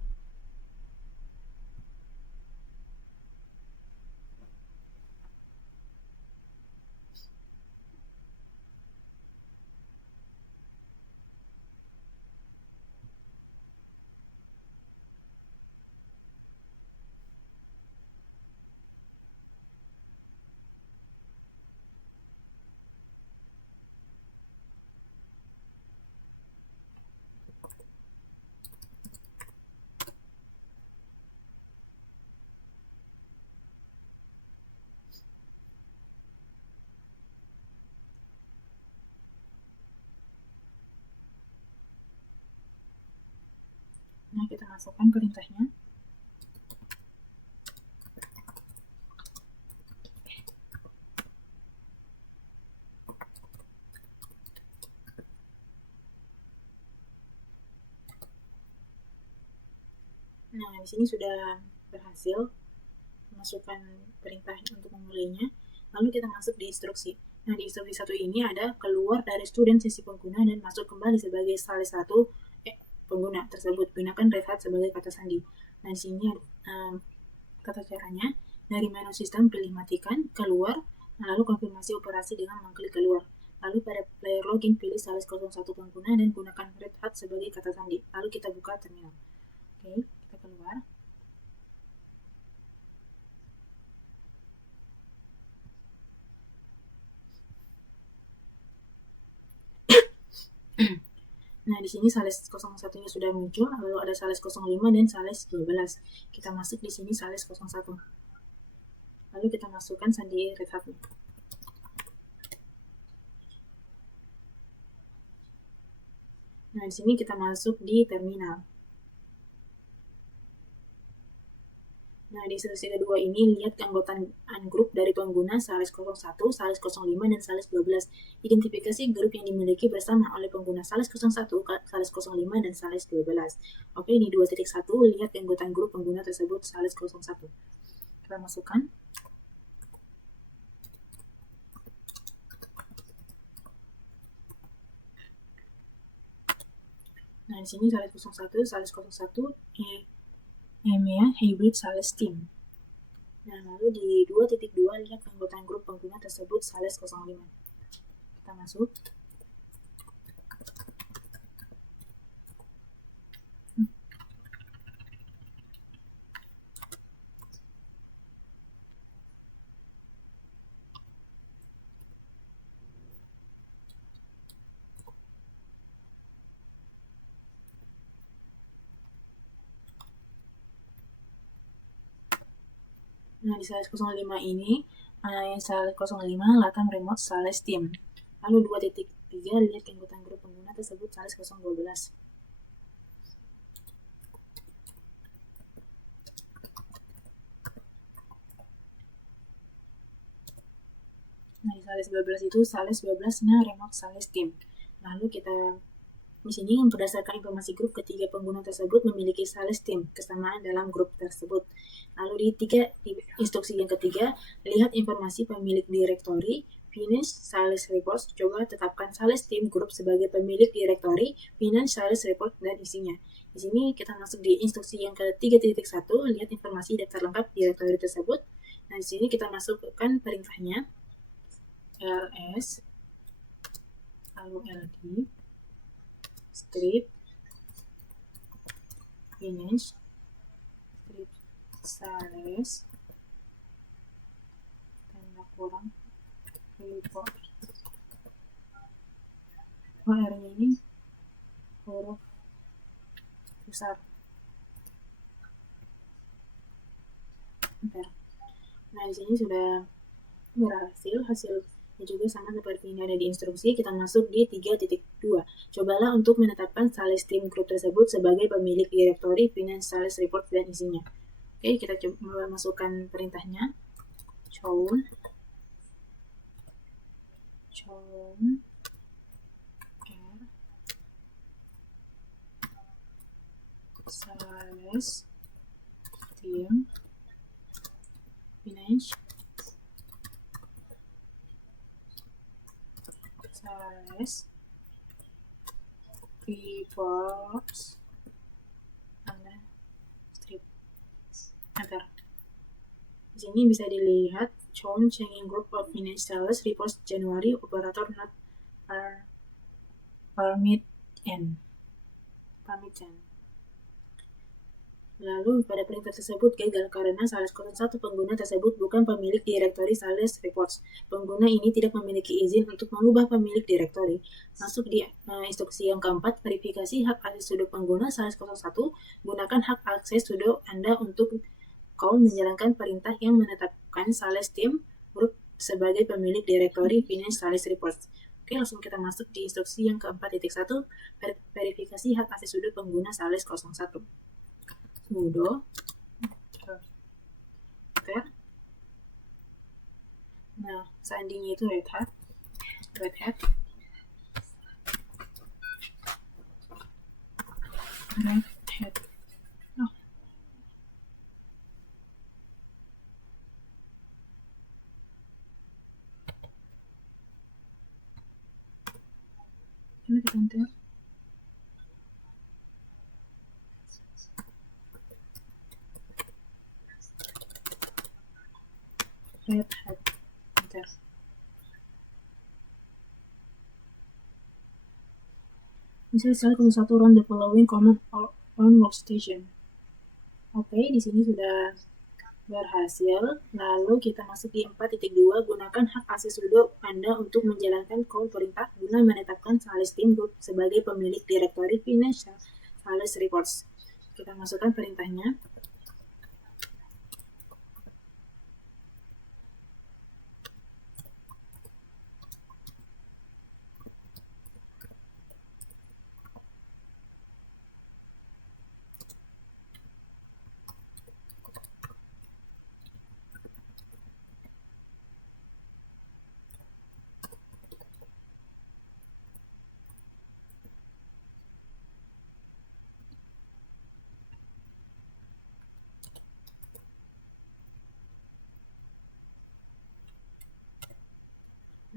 Nah, kita masukkan perintahnya. Nah, di sini sudah berhasil masukkan perintah untuk memulainya. Lalu kita masuk di instruksi. Nah, di instruksi 1 ini ada keluar dari student sesi pengguna dan masuk kembali sebagai salah satu pengguna tersebut. Gunakan red hat sebagai kata sandi. Nah, di sini kata caranya. Dari menu sistem pilih matikan, keluar, lalu konfirmasi operasi dengan mengklik keluar. Lalu pada player login pilih salah 01 pengguna dan gunakan red hat sebagai kata sandi. Lalu kita buka terminal. Oke, kita keluar. Nah, di sini sales 01-nya sudah muncul, lalu ada sales 05 dan sales 12. Kita masuk di sini sales 01. Lalu kita masukkan sandi Red Hat-nya. Nah, di sini kita masuk di terminal. Nah, di instruksi kedua ini, lihat keanggotaan grup dari pengguna sales 01, sales 05, dan sales 12. Identifikasi grup yang dimiliki bersama oleh pengguna sales 01, sales 05, dan sales 12. Oke, di 2.1, lihat keanggotaan grup pengguna tersebut sales 01. Kita masukkan. Nah, di sini sales 01, EMEA Hybrid Sales Team. Nah, lalu di 2.2 lihat keanggotaan grup pengguna tersebut sales 05. Kita masuk. Nah, di sales 05 ini, sales 05 Latam Remote Sales Team. Lalu 2.3 lihat keanggotaan grup pengguna tersebut sales 012. Nah, di sales 12 itu sales 12 Remote Sales Team. Lalu kita di sini berdasarkan informasi grup, ketiga pengguna tersebut memiliki sales team kesamaan dalam grup tersebut. Lalu di instruksi yang ketiga, lihat informasi pemilik direktori, Finance Sales Report. Coba tetapkan sales team grup sebagai pemilik direktori, Finance Sales Report, dan isinya. Di sini kita masuk di instruksi yang ke-3.1, lihat informasi daftar lengkap direktori tersebut. Nah, di sini kita masukkan perintahnya, ls, lalu ld, script finish, script sales, tanda kurang, report. R-nya ini huruf besar. Bentar. Nah, di sini sudah berhasil, hasilnya juga sama seperti ini ada di instruksi. Kita masuk di 3.2. Cobalah untuk menetapkan sales team group tersebut sebagai pemilik direktori, Finance Sales Report, dan isinya. Oke, kita coba masukkan perintahnya. Chown sales team Finance Sales Reports Anda strip enter. Di sini bisa dilihat Chown changing group of Finance Sales Reports January operator not permitted. Lalu pada perintah tersebut gagal karena sales 01 pengguna tersebut bukan pemilik direktori sales reports. Pengguna ini tidak memiliki izin untuk mengubah pemilik direktori. Masuk di instruksi yang keempat, verifikasi hak akses sudo pengguna sales 01. Gunakan hak akses sudo Anda untuk kau menjalankan perintah yang menetapkan sales team group sebagai pemilik direktori Finance Sales Reports. Oke, langsung kita masuk di instruksi yang ke-4.1, verifikasi hak akses sudo pengguna sales 01. Sudo enter. Nah, sandinya itu Red Hat. Oh. Coba kita enter. Red Hat enter. Bisa sel 01 run the following command on workstation. Oke, di sini sudah berhasil. Lalu kita masuk di 4.2, gunakan hak akses sudo Anda untuk menjalankan call perintah guna menetapkan Sales Team Group sebagai pemilik Directory Financial Sales Reports. Kita masukkan perintahnya.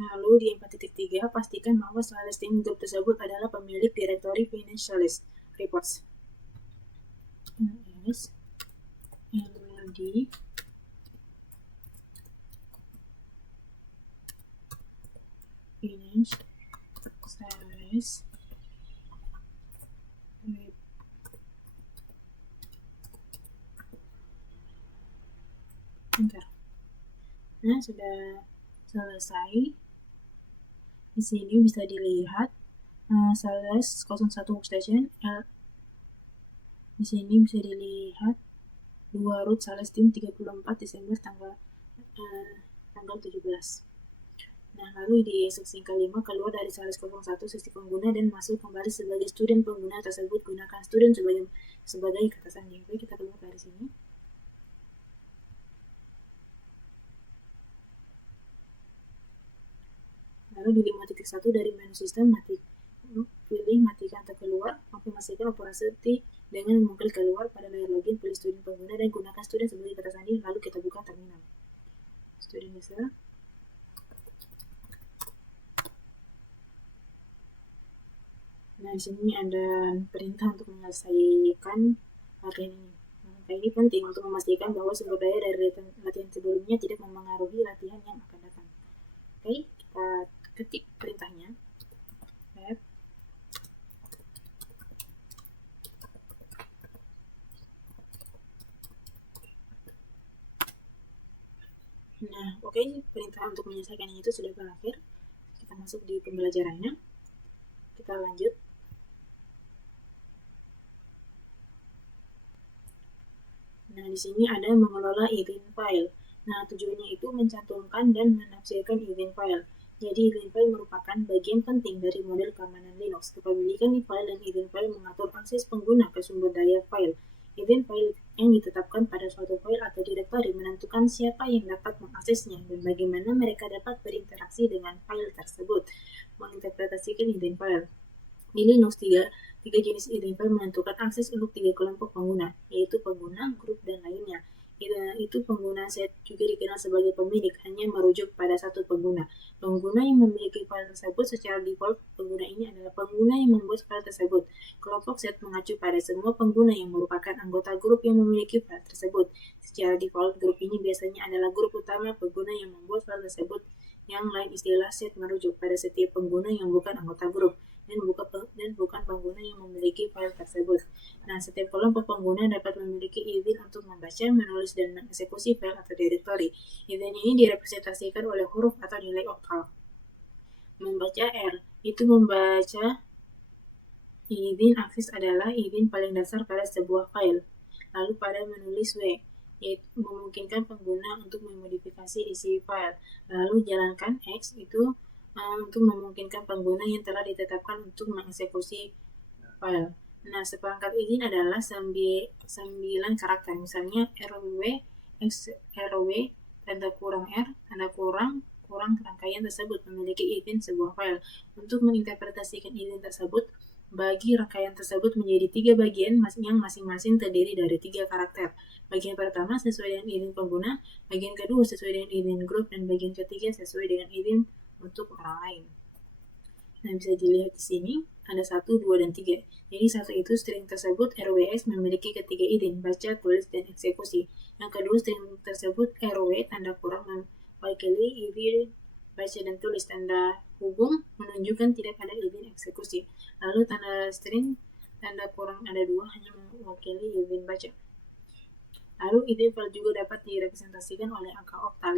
Lalu di 4.3 pastikan bahwa Sales Team Group tersebut adalah pemilik Directory Financial Reports. LS LD Finance Sales Enter. Nah, sudah selesai. Di sini bisa dilihat Sales 01 Workstation. Di sini bisa dilihat 2 root Sales Team 34 Desember tanggal 17. Nah, lalu di instruksi kelima, keluar dari Sales 01 sesi pengguna dan masuk kembali sebagai student pengguna tersebut. Gunakan student sebagai kata sandi. Oke, kita keluar dari sini. Lalu di 5.1 dari menu sistem, pilih matikan atau keluar, konfirmasikan operasi dengan mengklik keluar pada layar login, pilih student pengguna dan gunakan student sebagai kata sandi, lalu kita buka terminal. Student user. Nah, di sini ada perintah untuk menyelesaikan latihan ini. Nah, ini penting untuk memastikan bahwa sumber daya dari latihan sebelumnya tidak memengaruhi latihan yang akan datang. Oke, kita ketik perintahnya. Nah, oke, perintah untuk menyelesaikannya itu sudah berakhir. Kita masuk di pembelajarannya. Kita lanjut. Nah, di sini ada mengelola event file. Nah, tujuannya itu mencantumkan dan menafsirkan event file. Jadi, event file merupakan bagian penting dari model keamanan Linux. Kepemilikan file dan event file mengatur akses pengguna ke sumber daya file. Event file yang ditetapkan pada suatu file atau directory menentukan siapa yang dapat mengaksesnya dan bagaimana mereka dapat berinteraksi dengan file tersebut. Menginterpretasikan event file. Di Linux, tiga jenis event file menentukan akses untuk 3 kelompok pengguna, yaitu pengguna, grup, dan lainnya. Itu pengguna set juga dikenal sebagai pemilik, hanya merujuk pada satu pengguna. Pengguna yang memiliki file tersebut secara default, pengguna ini adalah pengguna yang membuat file tersebut. Kelompok set mengacu pada semua pengguna yang merupakan anggota grup yang memiliki file tersebut. Secara default, grup ini biasanya adalah grup utama pengguna yang membuat file tersebut. Yang lain istilah set merujuk pada setiap pengguna yang bukan anggota grup dan bukan pengguna yang memiliki file tersebut. Nah, setiap kelompok pengguna dapat memiliki izin untuk membaca, menulis, dan mengeksekusi file atau directory. Izin ini direpresentasikan oleh huruf atau nilai oktal. Membaca R, itu membaca. Izin akses adalah izin paling dasar pada sebuah file. Lalu pada menulis W, yaitu memungkinkan pengguna untuk memodifikasi isi file. Lalu jalankan X, itu untuk memungkinkan pengguna yang telah ditetapkan untuk mengeksekusi file. Nah, seperangkat izin adalah 9 karakter. Misalnya RW, XRW, tanda kurang R, tanda kurang rangkaian tersebut memiliki izin sebuah file. Untuk menginterpretasikan izin tersebut, bagi rangkaian tersebut menjadi 3 bagian yang masing-masing terdiri dari 3 karakter. Bagian pertama sesuai dengan izin pengguna, bagian kedua sesuai dengan izin grup, dan bagian ketiga sesuai dengan izin untuk orang lain. Nah, bisa dilihat di sini ada 1, 2, dan 3. Jadi 1 itu string tersebut RWX memiliki ketiga izin, baca, tulis, dan eksekusi. Yang kedua, string tersebut RW tanda kurang mewakili izin baca dan tulis, tanda hubung menunjukkan tidak ada izin eksekusi. Lalu tanda string tanda kurang ada 2 hanya mewakili izin baca. Lalu izin file juga dapat direpresentasikan oleh angka oktal,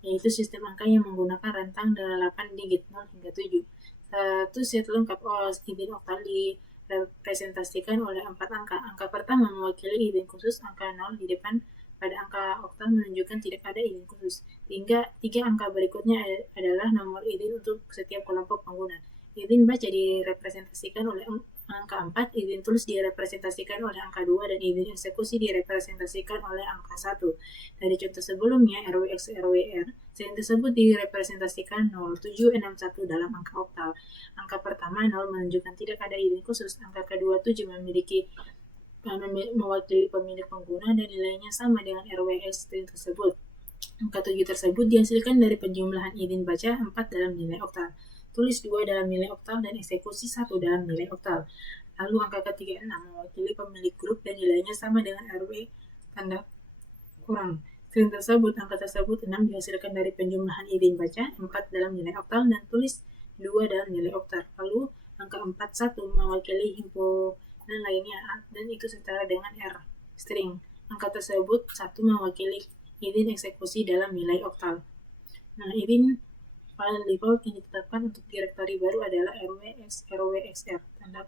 yaitu sistem angka yang menggunakan rentang 8 digit 0 hingga 7. Satu set lengkap izin oktal direpresentasikan oleh 4 angka. Angka pertama mewakili izin khusus, angka 0 di depan pada angka oktal menunjukkan tidak ada izin khusus. Tiga angka berikutnya adalah nomor izin untuk setiap kelompok pengguna. Izin baca direpresentasikan oleh angka 4, izin tulis direpresentasikan oleh angka 2, dan izin eksekusi direpresentasikan oleh angka 1. Dari contoh sebelumnya, RWX RWR, sering tersebut direpresentasikan 0761 dalam angka oktal. Angka pertama 0 menunjukkan tidak ada izin khusus, angka kedua 7 mewakili pemilik pengguna dan nilainya sama dengan RWX string tersebut. Angka 7 tersebut dihasilkan dari penjumlahan izin baca 4 dalam nilai oktal, tulis 2 dalam nilai oktal, dan eksekusi 1 dalam nilai oktal. Lalu angka ketiga 6 mewakili pemilik grup dan nilainya sama dengan RW tanda kurang. String tersebut, angka tersebut 6 dihasilkan dari penjumlahan izin baca 4 dalam nilai oktal dan tulis 2 dalam nilai oktal. Lalu angka 41 mewakili himpunan lainnya dan itu setara dengan R string. Angka tersebut 1 mewakili izin eksekusi dalam nilai oktal. Nah, izin file default yang ditetapkan untuk direktori baru adalah RWXR tanda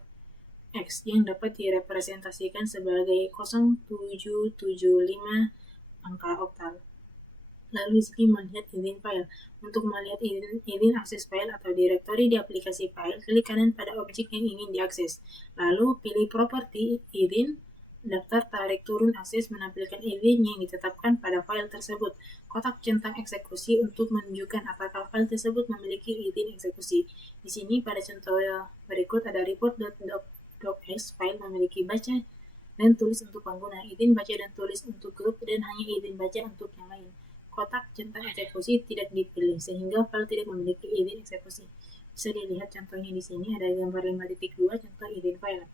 X yang dapat direpresentasikan sebagai 0775 angka oktal. Lalu di sini melihat izin file. Untuk melihat izin akses file atau direktori di aplikasi file, klik kanan pada objek yang ingin diakses. Lalu pilih properti izin. Daftar tarik turun akses menampilkan izin yang ditetapkan pada file tersebut. Kotak centang eksekusi untuk menunjukkan apakah file tersebut memiliki izin eksekusi. Di sini pada contoh berikut ada report.docx, file memiliki baca dan tulis untuk pengguna, izin baca dan tulis untuk grup, dan hanya izin baca untuk yang lain. Kotak centang eksekusi tidak dipilih sehingga file tidak memiliki izin eksekusi. Bisa dilihat contohnya di sini ada gambar 5.2 contoh izin file.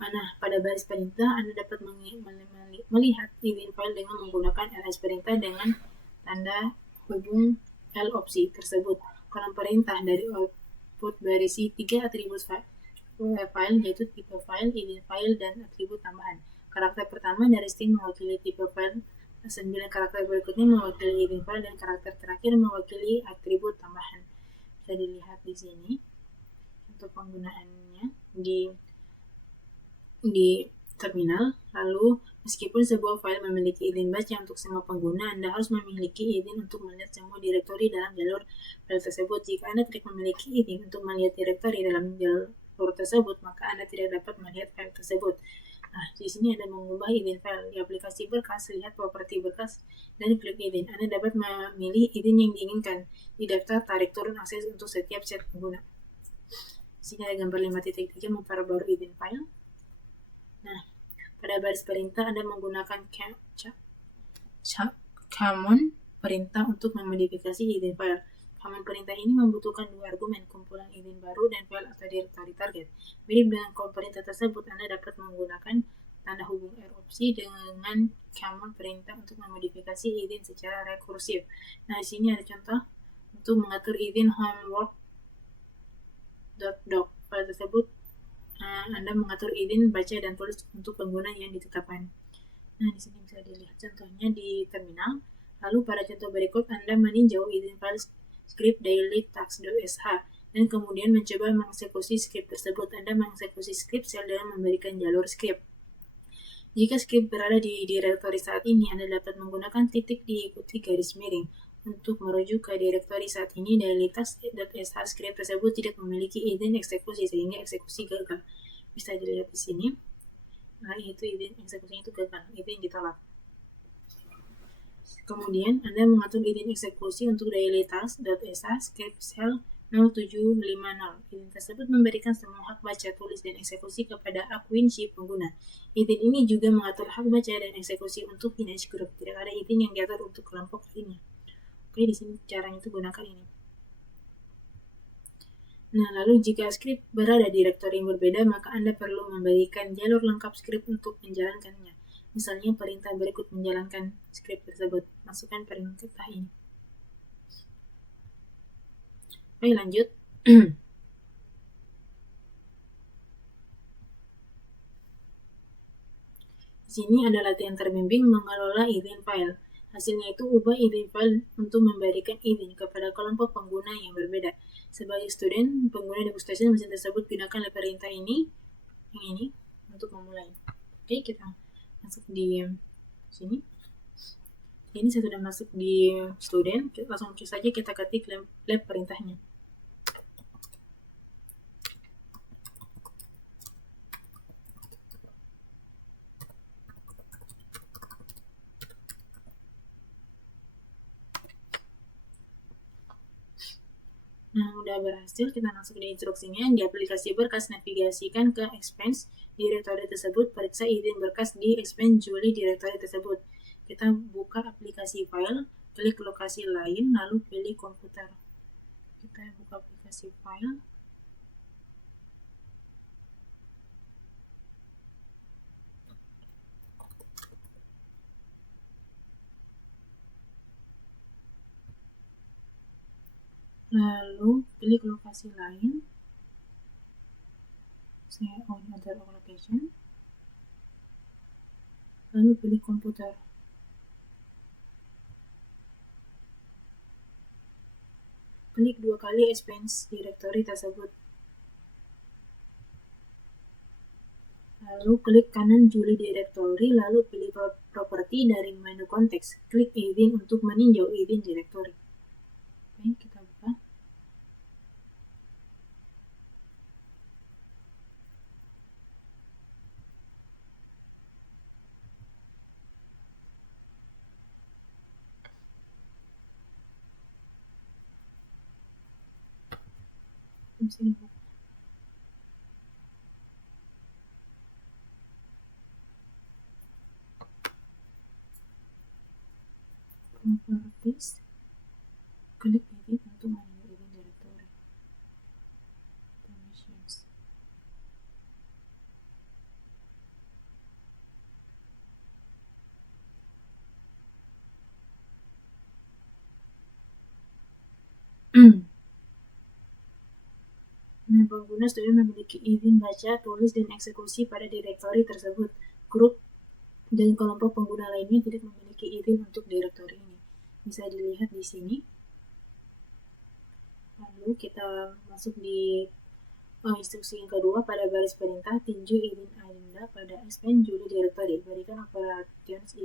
Nah, pada baris perintah Anda dapat melihat izin file dengan menggunakan ls perintah dengan tanda hubung L opsi tersebut. Kolom perintah dari output berisi 3 atribut file yaitu tipe file, izin file, dan atribut tambahan. Karakter pertama dari string mewakili tipe file, 9 karakter berikutnya mewakili izin file, dan karakter terakhir mewakili atribut tambahan. Bisa dilihat di sini untuk penggunaannya di terminal. Lalu, meskipun sebuah file memiliki izin baca untuk semua pengguna, Anda harus memiliki izin untuk melihat semua direktori dalam jalur file tersebut. Jika Anda tidak memiliki izin untuk melihat direktori dalam jalur tersebut, maka Anda tidak dapat melihat file tersebut. Nah, di sini Anda mengubah izin file. Di aplikasi berkas, lihat properti berkas dan klik izin. Anda dapat memilih izin yang diinginkan di daftar tarik turun akses untuk setiap set pengguna. Di sini ada gambar 5.3 memperbarui izin file. Nah, pada baris perintah Anda menggunakan command perintah untuk memodifikasi izin file. Command perintah ini membutuhkan 2 argumen, kumpulan izin baru dan file atau direktori target. Mirip dengan command perintah tersebut, Anda dapat menggunakan tanda hubung R opsi dengan command perintah untuk memodifikasi izin secara rekursif. Nah, di sini ada contoh untuk mengatur izin homework.doc. File tersebut Anda mengatur izin baca dan tulis untuk pengguna yang ditetapkan. Nah, di sini bisa dilihat contohnya di terminal. Lalu pada contoh berikut Anda meninjau izin file script daily.task.sh dan kemudian mencoba mengeksekusi script tersebut. Anda mengeksekusi script sel dengan memberikan jalur script. Jika script berada di direktori saat ini, Anda dapat menggunakan titik diikuti garis miring. Untuk merujuk ke direktori saat ini, daily.task.sh script tersebut tidak memiliki izin eksekusi sehingga eksekusi gagal. Bisa dilihat di sini. Nah, itu izin eksekusinya itu gagal, izin ditolak. Kemudian, Anda mengatur izin eksekusi untuk daily.task.sh script cell 0750. Izin tersebut memberikan semua hak baca, tulis, dan eksekusi kepada admin si pengguna. Izin ini juga mengatur hak baca dan eksekusi untuk image group. Tidak ada izin yang diatur untuk kelompok lainnya. Oke, di sini caranya itu gunakan ini. Nah, lalu jika script berada di direktori yang berbeda, maka Anda perlu memberikan jalur lengkap script untuk menjalankannya. Misalnya perintah berikut menjalankan script tersebut. Masukkan perintah ini. Oke, lanjut. Di sini ada latihan terbimbing mengelola izin file. Hasilnya itu ubah izin file untuk memberikan izin kepada kelompok pengguna yang berbeda. Sebagai student, pengguna demonstration mesin tersebut gunakan perintah ini, yang ini, untuk memulai. Oke, kita masuk di sini. Ini saya sudah masuk di student, langsung saja kita ketik lab perintahnya. Nah, udah berhasil, kita masuk di instruksinya. Di aplikasi berkas, navigasikan ke expense directory tersebut, periksa izin berkas di expense Juli directory tersebut. Kita buka aplikasi file, klik lokasi lain, lalu pilih komputer. Kita buka aplikasi file. Lalu pilih lokasi lain. Saya on other location. Lalu pilih komputer. Klik 2 kali expense directory tersebut. Lalu klik kanan Juli directory, lalu pilih properti dari menu konteks. Klik izin untuk meninjau izin directory. Oke, kita buka. Sini buka. Properties, klik edit untuk meninjau izin directory. Permissions. Nah, pengguna sudah memiliki izin baca, tulis, dan eksekusi pada direktori tersebut. Grup dan kelompok pengguna lainnya tidak memiliki izin untuk direktori ini. Bisa dilihat di sini. Lalu kita masuk di instruksi yang kedua, pada baris perintah tinjau izin Anda pada expense Juli directory. Berikan operations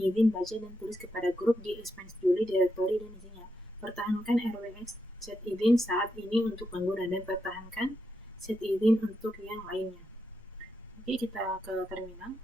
izin baca dan tulis kepada grup di expense Juli directory dan isinya. Pertahankan RWX set izin saat ini untuk pengguna dan pertahankan set izin untuk yang lainnya. Oke, kita ke terminal.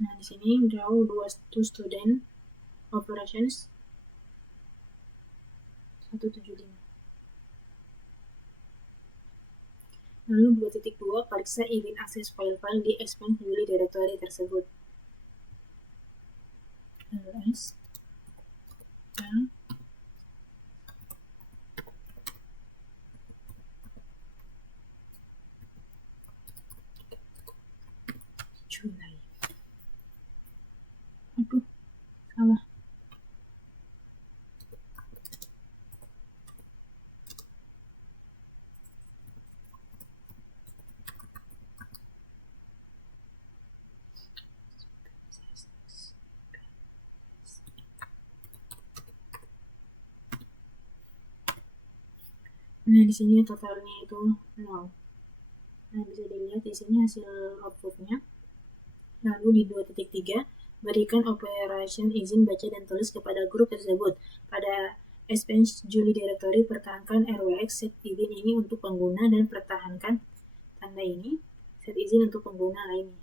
Nah, di sini draw to student operations 175. Lalu 2.2 periksa izin akses file-file di expense Juli directory tersebut. ls l Julai. Aduh, salah. Nah, di sini totalnya itu 0. Nah, bisa dilihat di sini hasil outputnya. Lalu di 2.3, berikan operation izin baca dan tulis kepada grup tersebut. Pada expense Juli directory, pertahankan RWX set izin ini untuk pengguna dan pertahankan tanda ini set izin untuk pengguna lainnya.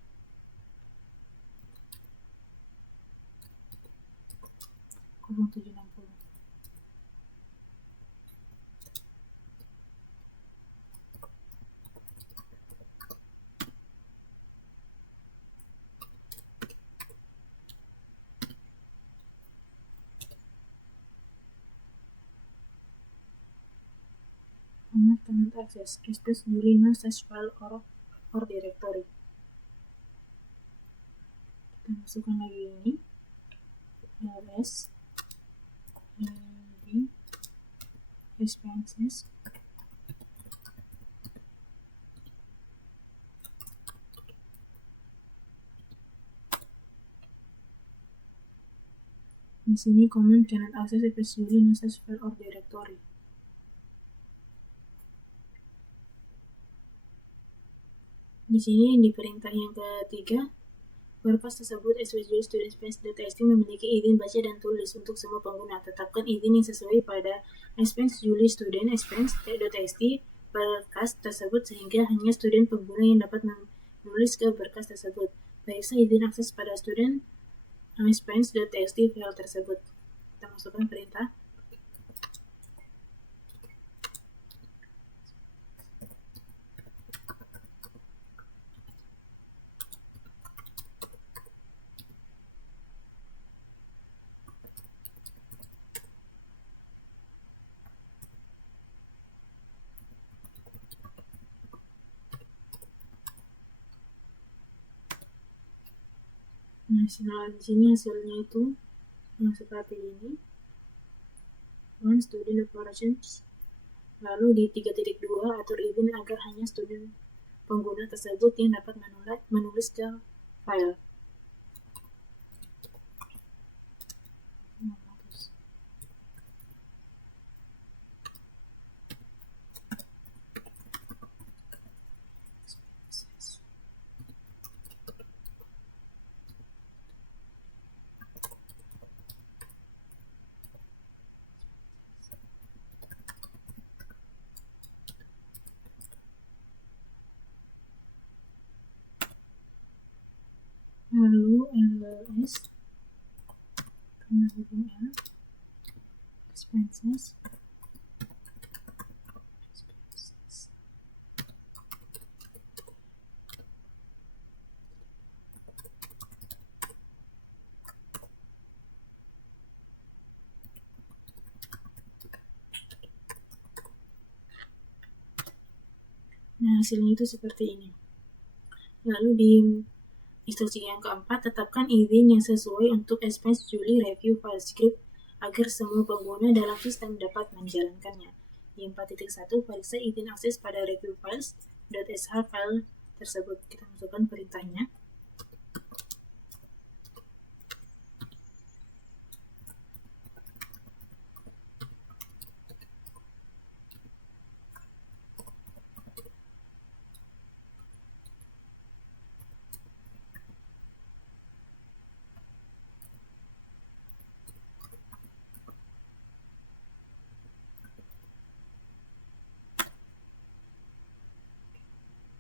access space Julina slash file or directory. Kita masukkan lagi ini ls ld expenses di sini command cannot access space Julina slash file or directory. Di sini di perintah yang ketiga, berkas tersebut expense.student.expense.txt memiliki izin baca dan tulis untuk semua pengguna. Tetapkan izin yang sesuai pada expense.student.expense.txt berkas tersebut sehingga hanya student pengguna yang dapat menulis ke berkas tersebut. Periksa izin akses pada student expense.txt file tersebut. Kita masukkan perintah. Nah, di sini hasilnya itu seperti ini. One student operations. Lalu di 3.2 atur izin agar hanya student pengguna tersebut yang dapat menulis ke file. Lalu ls expenses Nah, hasilnya itu seperti ini. Lalu di instruksi yang keempat, tetapkan izin yang sesuai untuk expense Julie review file script agar semua pengguna dalam sistem dapat menjalankannya. Di 4.1, periksa izin akses pada review files.sh file tersebut. Kita masukkan perintahnya.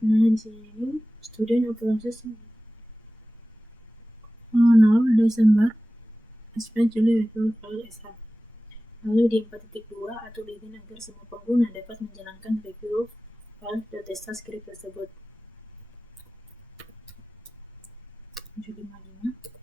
Nah, di sini student operations 0 Desember expense Julie review file sh. Lalu di 4.2 atur izin agar semua pengguna dapat menjalankan review file.sh script tersebut. 755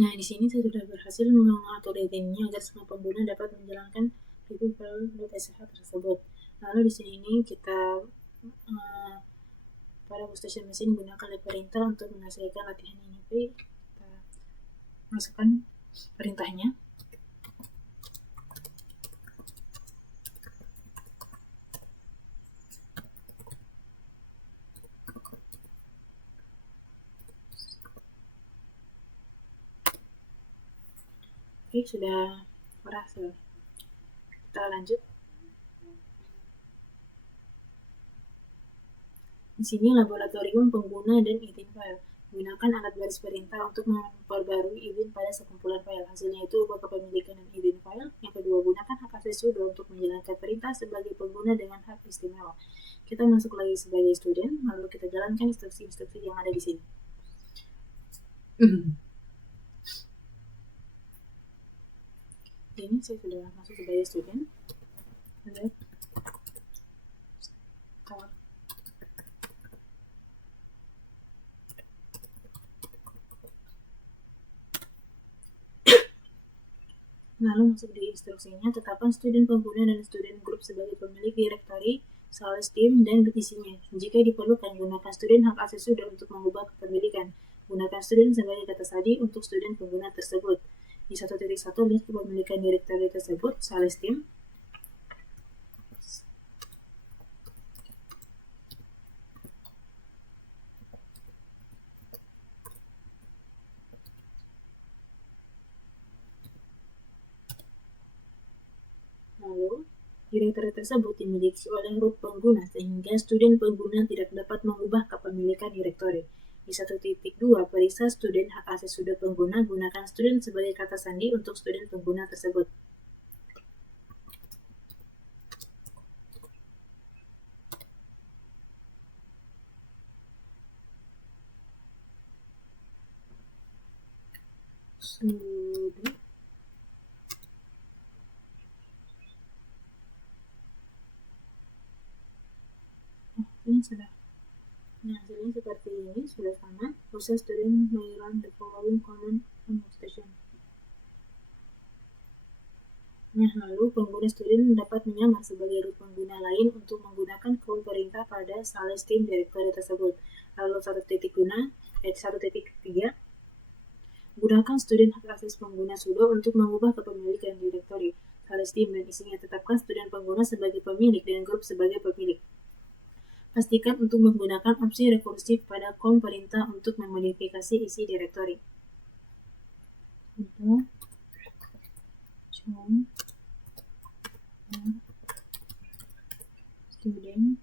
Nah, di sini saya sudah berhasil mengatur izinnya agar semua pengguna dapat menjalankan review file.sh tersebut. Lalu di sini kita pada workstation mesin gunakan perintah untuk menyelesaikan latihan ini. Kita masukkan perintahnya. Oke, sudah berhasil. Kita lanjut. Di sini laboratorium pengguna dan izin file. Gunakan alat baris perintah untuk memperbarui izin pada sekumpulan file. Hasilnya itu ubah kepemilikan dan izin file. Yang kedua, gunakan hak akses sudo untuk menjalankan perintah sebagai pengguna dengan hak istimewa. Kita masuk lagi sebagai student, lalu kita jalankan instruksi-instruksi yang ada di sini. Ini saya sudah masuk sebagai student. Lihat. Start. Lalu masuk di instruksinya, tetapkan student pengguna dan student group sebagai pemilik direktori, sales team, dan isinya. Jika diperlukan, gunakan student hak akses sudo untuk mengubah kepemilikan. Gunakan student sebagai kata sandi untuk student pengguna tersebut. Di 1.1 lihat kepemilikan direktori tersebut, sales team. Lalu, direktori tersebut dimiliki oleh root pengguna sehingga student pengguna tidak dapat mengubah kepemilikan direktori. Di 1.2, periksa student hak akses sudo pengguna, gunakan student sebagai kata sandi untuk student pengguna tersebut. Sudo ini sudah. Nah, hasilnya seperti ini, sudah sama. User student may run the following command on station. Nah, lalu pengguna student dapat menyamar sebagai root pengguna lain untuk menggunakan call perintah pada sales team directory tersebut. Lalu 1.3, gunakan student hak akses pengguna sudo untuk mengubah kepemilikan direktori, sales team, dan isinya. Tetapkan student pengguna sebagai pemilik dan grup sebagai pemilik. Pastikan untuk menggunakan opsi rekursif pada call perintah untuk memodifikasi isi direktori. Itu student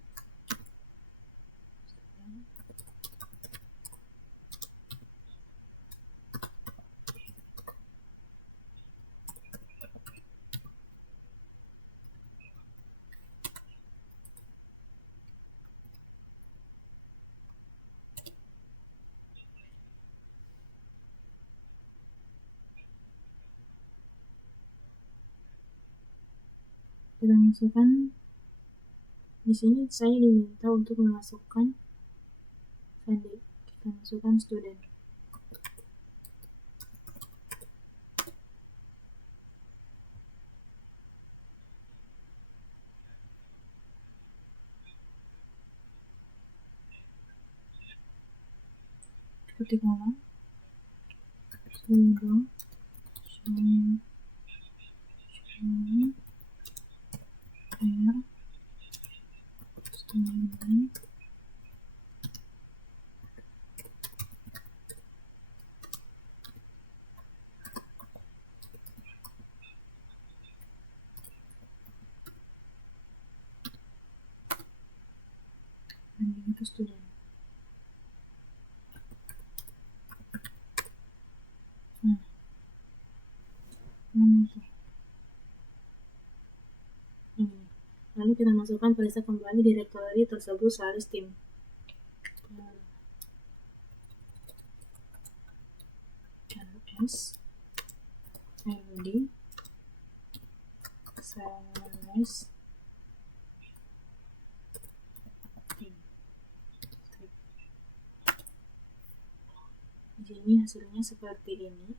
kita masukkan di sini. Saya diminta untuk memasukkan sandi. Kita masukkan student. Ketik ulang sudo student dan itu student. Lalu kita masukkan periksa kembali direktori tersebut sales team. ls ld sales team. Di sini hasilnya seperti ini.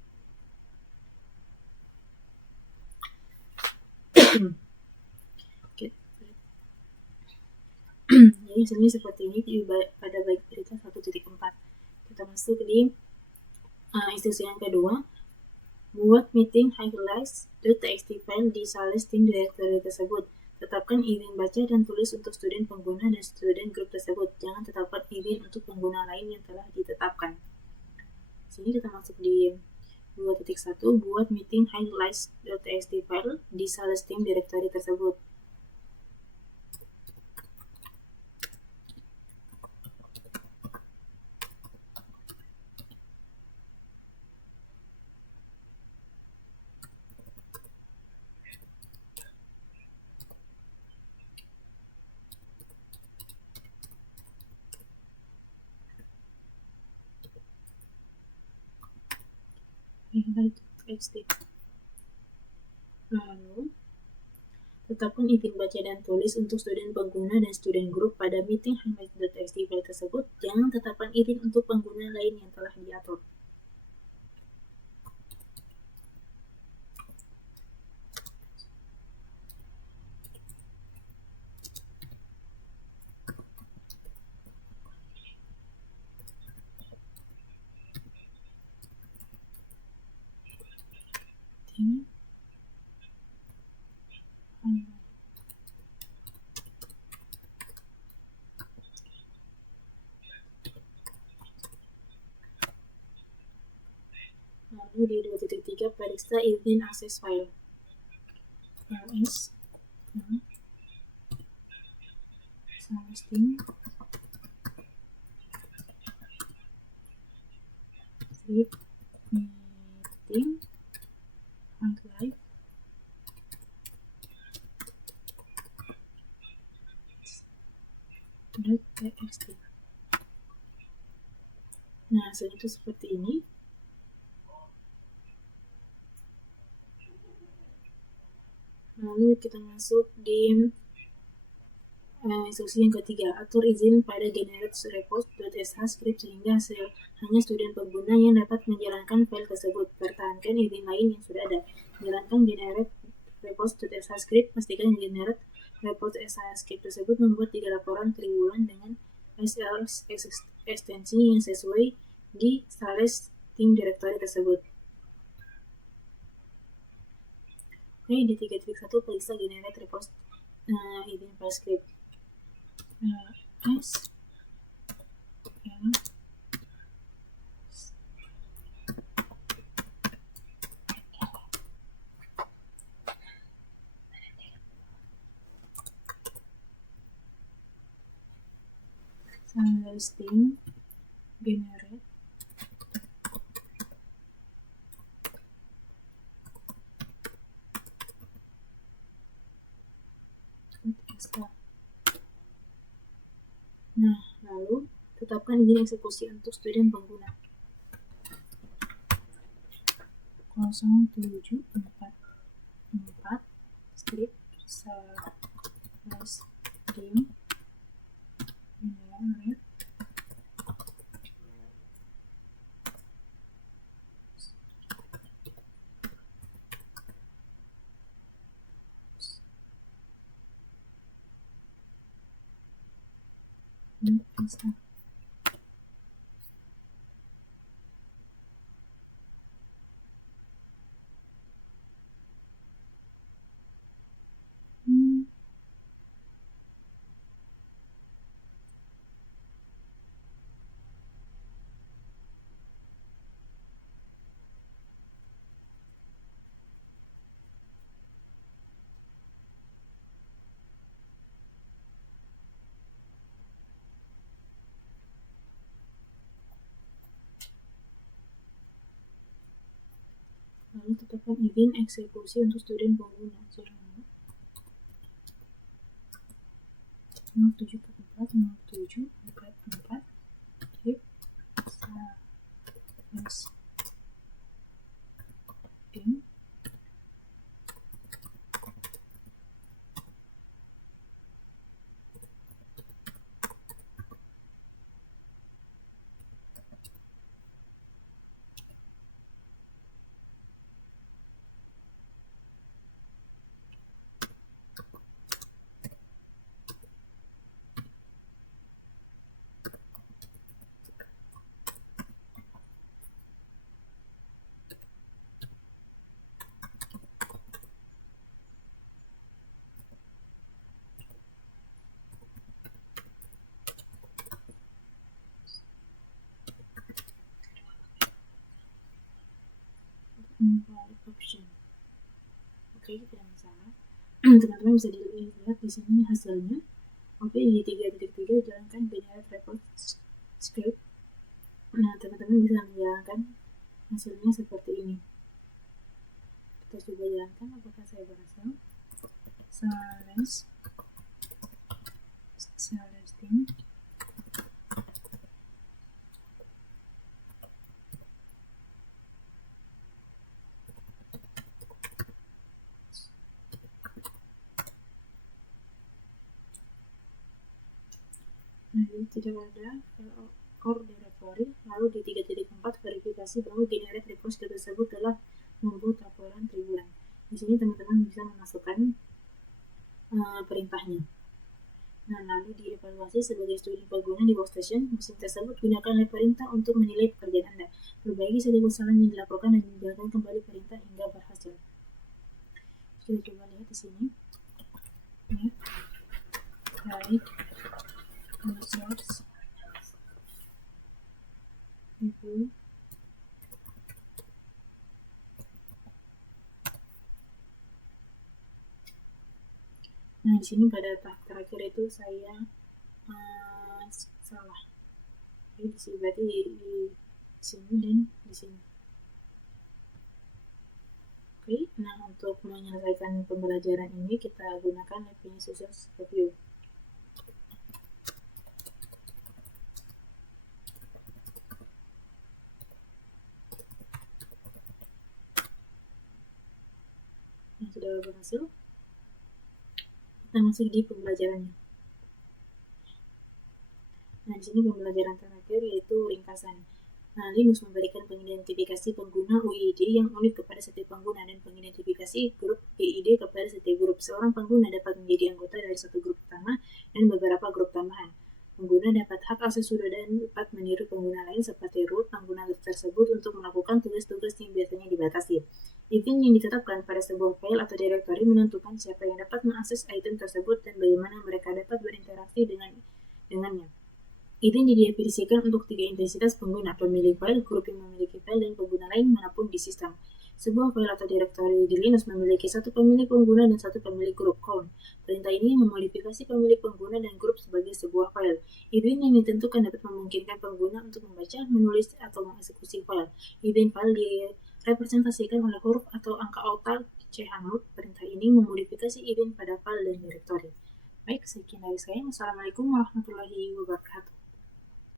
Jadi hasilnya seperti ini pada baik berita 1.4. Kita masuk di instruksi yang kedua. Buat meeting highlights.txt file di sales team directory tersebut. Tetapkan izin baca dan tulis untuk student pengguna dan student group tersebut. Jangan tetapkan izin untuk pengguna lain yang telah ditetapkan. Sini kita masuk di 2.1. Buat meeting highlights.txt file di sales team directory tersebut. highlight.txt. Lalu tetapkan izin baca dan tulis untuk student pengguna dan student group pada meeting highlight.txt file tersebut. Jangan tetapkan izin untuk pengguna lain yang telah diatur. Lalu di 2.3 periksa izin akses file. ls listing script meeting highlight.txt. Nah, hasilnya itu seperti ini. Lalu kita masuk di instruksi yang ketiga, atur izin pada generate report.sh script sehingga hanya student pengguna yang dapat menjalankan file tersebut. Pertahankan izin lain yang sudah ada. Jalankan generate report.sh script, pastikan generate report.sh script tersebut membuat 3 laporan triwulan dengan SL ekstensi yang sesuai di /team directory tersebut. Oke, di 3.1 periksa generate report izin file script. listing generate Nah, lalu tetapkan izin eksekusi untuk student pengguna 0744 script /team generate Lalu tetapkan izin eksekusi untuk student pengguna 0744 script /team option. Oke, tidak masalah. Teman-teman bisa dilihat di sini hasilnya. Oke, di 3.3 jalankan generate report script. Nah, teman-teman bisa menjalankan hasilnya seperti ini. Kita coba jalankan apakah saya berhasil. /team tidak ada file or directory. Lalu di 3.4 verifikasi bahwa generate repository tersebut telah membuat laporan tribulan. Di sini teman-teman bisa memasukkan perintahnya. Nah, lalu dievaluasi sebagai studi pengguna di workstation. Mesin tersebut gunakanlah perintah untuk menilai pekerjaan Anda. Perbaiki setiap kesalahan yang dilaporkan dan jalankan kembali perintah hingga berhasil. Kita coba lihat di sini. Ya. Write source review. Nah, di sini pada tahap terakhir itu saya salah. Oke, di sini berarti di sini dan di sini. Oke, nah untuk menyelesaikan pembelajaran ini kita gunakan Leibniz Users Review. Nah, sudah berhasil. Kita masuk di pembelajarannya. Nah, di sini pembelajaran terakhir yaitu ringkasan. Nah, Linux memberikan pengidentifikasi pengguna UID yang unik kepada setiap pengguna dan pengidentifikasi grup GID kepada setiap grup. Seorang pengguna dapat menjadi anggota dari satu grup utama dan beberapa grup tambahan. Pengguna dapat hak akses sudah dan dapat meniru pengguna lain seperti root pengguna tersebut untuk melakukan tugas-tugas yang biasanya dibatasi. Event yang ditetapkan pada sebuah file atau directory menentukan siapa yang dapat mengakses item tersebut dan bagaimana mereka dapat berinteraksi dengannya. Event didefinisikan untuk 3 intensitas pengguna: pemilik file, grup yang memiliki file, dan pengguna lain manapun di sistem. Sebuah file atau directory di Linux memiliki satu pemilik pengguna dan satu pemilik grup, count. Perintah ini memodifikasi pemilik pengguna dan grup sebagai sebuah file. Event yang ditentukan dapat memungkinkan pengguna untuk membaca, menulis, atau mengeksekusi file. Event file direpresentasikan oleh huruf atau angka oktal chmod. Perintah ini memodifikasi event pada file dan directory. Baik, sekian dari saya. Wassalamualaikum warahmatullahi wabarakatuh.